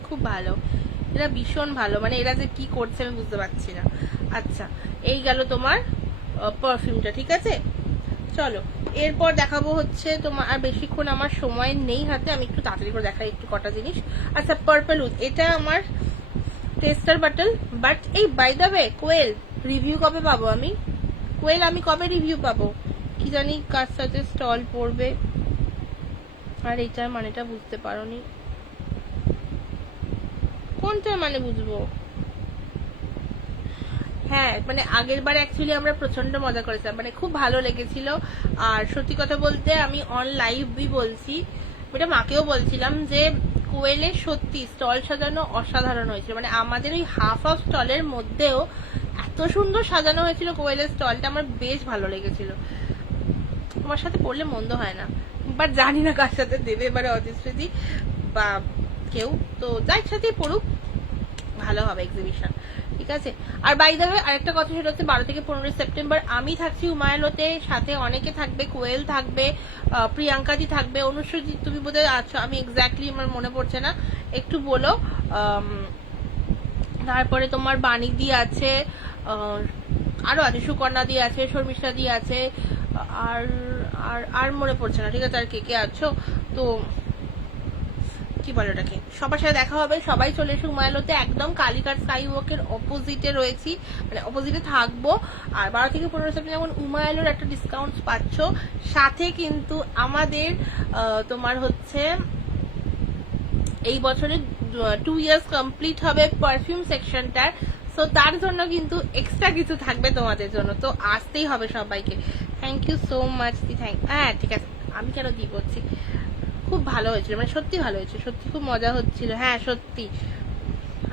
খুব ভালো। এরা ভীষণ ভালো, মানে এরা যে কি করছে আমি বুঝতে পারছি না। আচ্ছা, এই গেল তোমার পারফিউমটা, ঠিক আছে। চলো এরপর দেখাবো হচ্ছে তোমার, আর বেশিক্ষণ আমার সময় নেই হাতে, আমি একটু তাড়াতাড়ি করে দেখাই একটু কটা জিনিস। আচ্ছা, পার্পল উড, এটা আমার টেস্টার বাটল। বাট এই by the way, Koel review কবে পাবো আমি? কোয়েল আমি কবে রিভিউ পাবো? কি জানি কার সাথে স্টল পড়বে। আর এইটার মানেটা বুঝতে পারোনি, কোনটার মানে বুঝবো? হ্যাঁ, মানে আগের বার অ্যাকচুয়ালি আমরা প্রচন্ড মজা করেছিলাম, মানে খুব ভালো লেগেছিল। আর সত্যি কথা বলতে আমি অন লাইভই বলছি, এটা মাকেও বলছিলাম যে কোয়েলের সত্যি স্টল সাজানো অসাধারণ হয়েছিল। মানে আমাদের ওই হাফ অফ স্টলের মধ্যেও এত সুন্দর সাজানো হয়েছিল কোয়েলের স্টলটা, আমার বেশ ভালো লেগেছিল। তোমার সাথে পড়লে মন্দ হয় না, বাট জানি না কার সাথে দেবে, এবারে অতিশ্রুতি বা কেউ, তো যার সাথেই পড়ুক ভালো হবে এক্সিবিশন, ঠিক আছে। আর বাই দ্য ওয়ে আরেকটা কথা, সেটা হচ্ছে 12 থেকে 15 সেপ্টেম্বর আমি থাকছি উমায়লোতে, সাথে অনেকে থাকবে, কোয়েল থাকবে, প্রিয়াঙ্কাদি থাকবে, অনুশ্রুতি তুমি বোধহয় আছো, আমি এক্স্যাক্টলি আমার মনে পড়ছে না, একটু বলো। তারপরে তোমার বাণীদি আছে, আরো আছে, সুকন্যা দি আছে, শর্মিষ্ঠা দি আছে, আর আর আর মনে পড়ছে না, ঠিক আছে। আর কে কে আছো, তো কি বলে ওটাকে, সবার সাথে দেখা হবে। সবাই চলে এসে উমায়লোতে, একদম কালিকার স্কাই ওয়াকের অপোজিটে রয়েছি, মানে অপোজিটে থাকবো। আর 12 থেকে 15 সেপ্টেম্বর যেমন উমায়লোর একটা ডিসকাউন্ট পাচ্ছ, সাথে কিন্তু আমাদের তোমার হচ্ছে এই বছরে 2 ইয়ার্স কমপ্লিট হবে পারফিউম সেকশনটার, সো তার জন্য কিন্তু এক্সট্রা কিছু থাকবে তোমাদের জন্য, তো আসতেই হবে সবাইকে। থ্যাংক ইউ সো মাচ দি, হ্যাঁ ঠিক আছে, আমি কেন দি বলছি, খুব ভালো হয়েছিল, মানে সত্যি ভালো হয়েছে, সত্যি খুব মজা হচ্ছিল, হ্যাঁ সত্যি।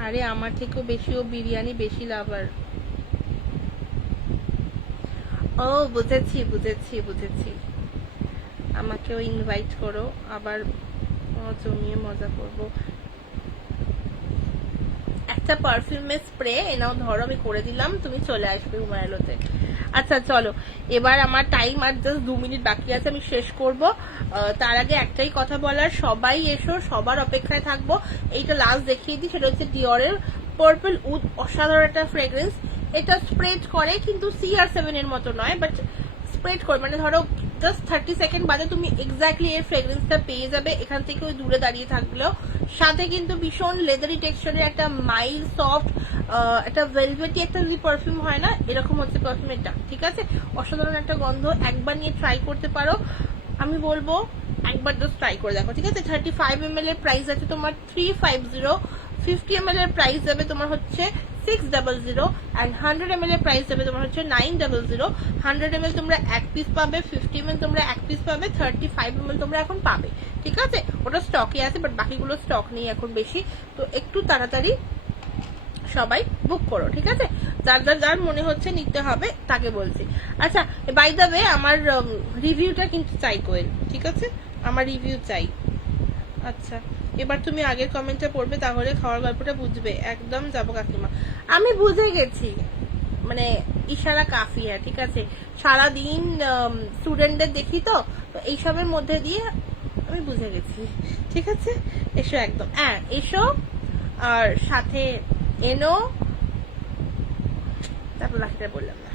আরে আমার থেকেও বেশি ও বিরিয়ানি বেশি লাভার। ও বুঝেছি বুঝেছি বুঝেছি, আমাকেও ইনভাইট করো, আবার জমিয়ে মজা করবো। একটা পারফিউমের স্প্রে এনাও ধরো, আমি করে দিলাম, তুমি চলে আসবে উমায়লোতে। আচ্ছা চলো, এবার আমার টাইম আর জাস্ট 2 মিনিট বাকি আছে, আমি শেষ করব। তার আগে একটাই কথা বলার, সবাই এসো, সবার অপেক্ষায় থাকবো। এইটা লাস্ট দেখিয়ে দিই, সেটা হচ্ছে ডিওরের পার্পল উড, অসাধারণ একটা ফ্রেগ্রেন্স। এটা স্প্রেড করে কিন্তু CR7 এর মতো নয়, বাট স্প্রেড করে, মানে ধরো জাস্ট 30 সেকেন্ড বাদে তুমি এক্স্যাক্টলি এর ফ্রেগ্রেন্সটা পেয়ে যাবে এখান থেকে ওই দূরে দাঁড়িয়ে থাকলেও। সাথে কিন্তু ভীষণ লেদারি টেক্সচারের একটা মাইল্ড সফট একটা ভেলভেটি একটা যদি পারফিউম হয় না, এরকম হচ্ছে পারফিউমটা, ঠিক আছে। অসাধারণ একটা গন্ধ, একবার নিয়ে ট্রাই করতে পারো, আমি বলবো একবার জাস্ট ট্রাই করে দেখো, ঠিক আছে। 35 ml এর প্রাইস আছে তোমার 350, 50 ml এর প্রাইস যাবে তোমার হচ্ছে 600, and 100 ml এর প্রাইস যাবে তোমার হচ্ছে 900। 100 ml তোমরা এক পিস পাবে, 50 ml তোমরা এক পিস পাবে, 35 ml তোমরা এখন পাবে, ঠিক আছে। ওটা স্টকে আছে, বাট বাকিগুলো স্টক নেই এখন বেশি, তো একটু তাড়াতাড়ি সবাই বুক করো, ঠিক আছে। যার যার যার মনে হচ্ছে নিতে হবে তাকে বলছি। আচ্ছা বাই দ্য ওয়ে আমার রিভিউটা কিন্তু চাই কোয়েল, ঠিক আছে, আমার রিভিউ চাই। আচ্ছা এবার তুমি আগের কমেন্টটা পড়বে, তাহলে খাওয়ার গল্পটা বুঝবে। একদম যাবো কাকিমা, আমি বুঝে গেছি, মানে ইশারা কাফি, হ্যাঁ ঠিক আছে। সারাদিন স্টুডেন্টদের দেখি, তো এইসবের মধ্যে দিয়ে আমি বুঝে গেছি, ঠিক আছে। এসো একদম, হ্যাঁ এসো, আর সাথে এনো, তারপর বাকিটা বললাম না,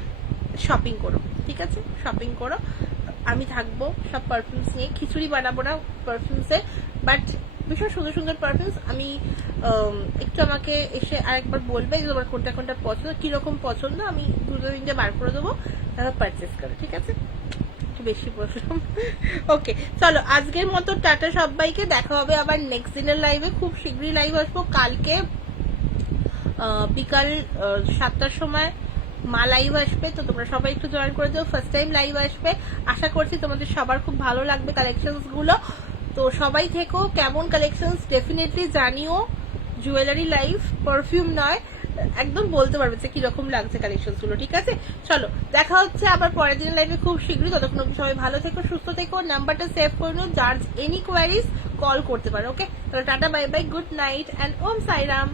শপিং করো, ঠিক আছে, শপিং করো। আমি থাকবো সব পারফিউমস নিয়ে, খিচুড়ি বানাবো না পারফিউমসে, বাট ভীষণ সুন্দর সুন্দর পারফিউমস। আমি একটু আমাকে এসে আরেকবার বলবে যে তোমার কোনটা কোনটা পছন্দ, কিরকম পছন্দ, আমি 2-3টে বার করে দেবো, তারপর পারচেস করো, ঠিক আছে। বেশি বললাম, ওকে চলো আজকের মতো টাটা সবাইকে, দেখা হবে আবার নেক্সট দিনের লাইভে, খুব শীঘ্রই লাইভ আসবো কালকে বিকাল 7টার সময় মা লাইভ আসবে, তো তোমরা সবাই একটু জয়েন করে দিও, ফার্স্ট টাইম লাইভ আসবে, আশা করছি তোমাদের সবার খুব ভালো লাগবে কালেকশনস গুলো। তো সবাই থেকো, কেমন কালেকশনস ডেফিনেটলি জানিও, জুয়েলারি লাইভ, পারফিউম নয়, একদম বলতে পারবে যে কিরকম লাগছে কালেকশন গুলো, ঠিক আছে। চলো দেখা হচ্ছে আবার পরের দিনের লাইভে খুব শীঘ্রই, ততক্ষণ সবাই ভালো থেকো, সুস্থ থেকো, নাম্বারটা সেভ করে নিও, যার এনি কোয়ারিজ কল করতে পারো, ওকে। তাহলে tata, bye bye, good night, and Om Sairam.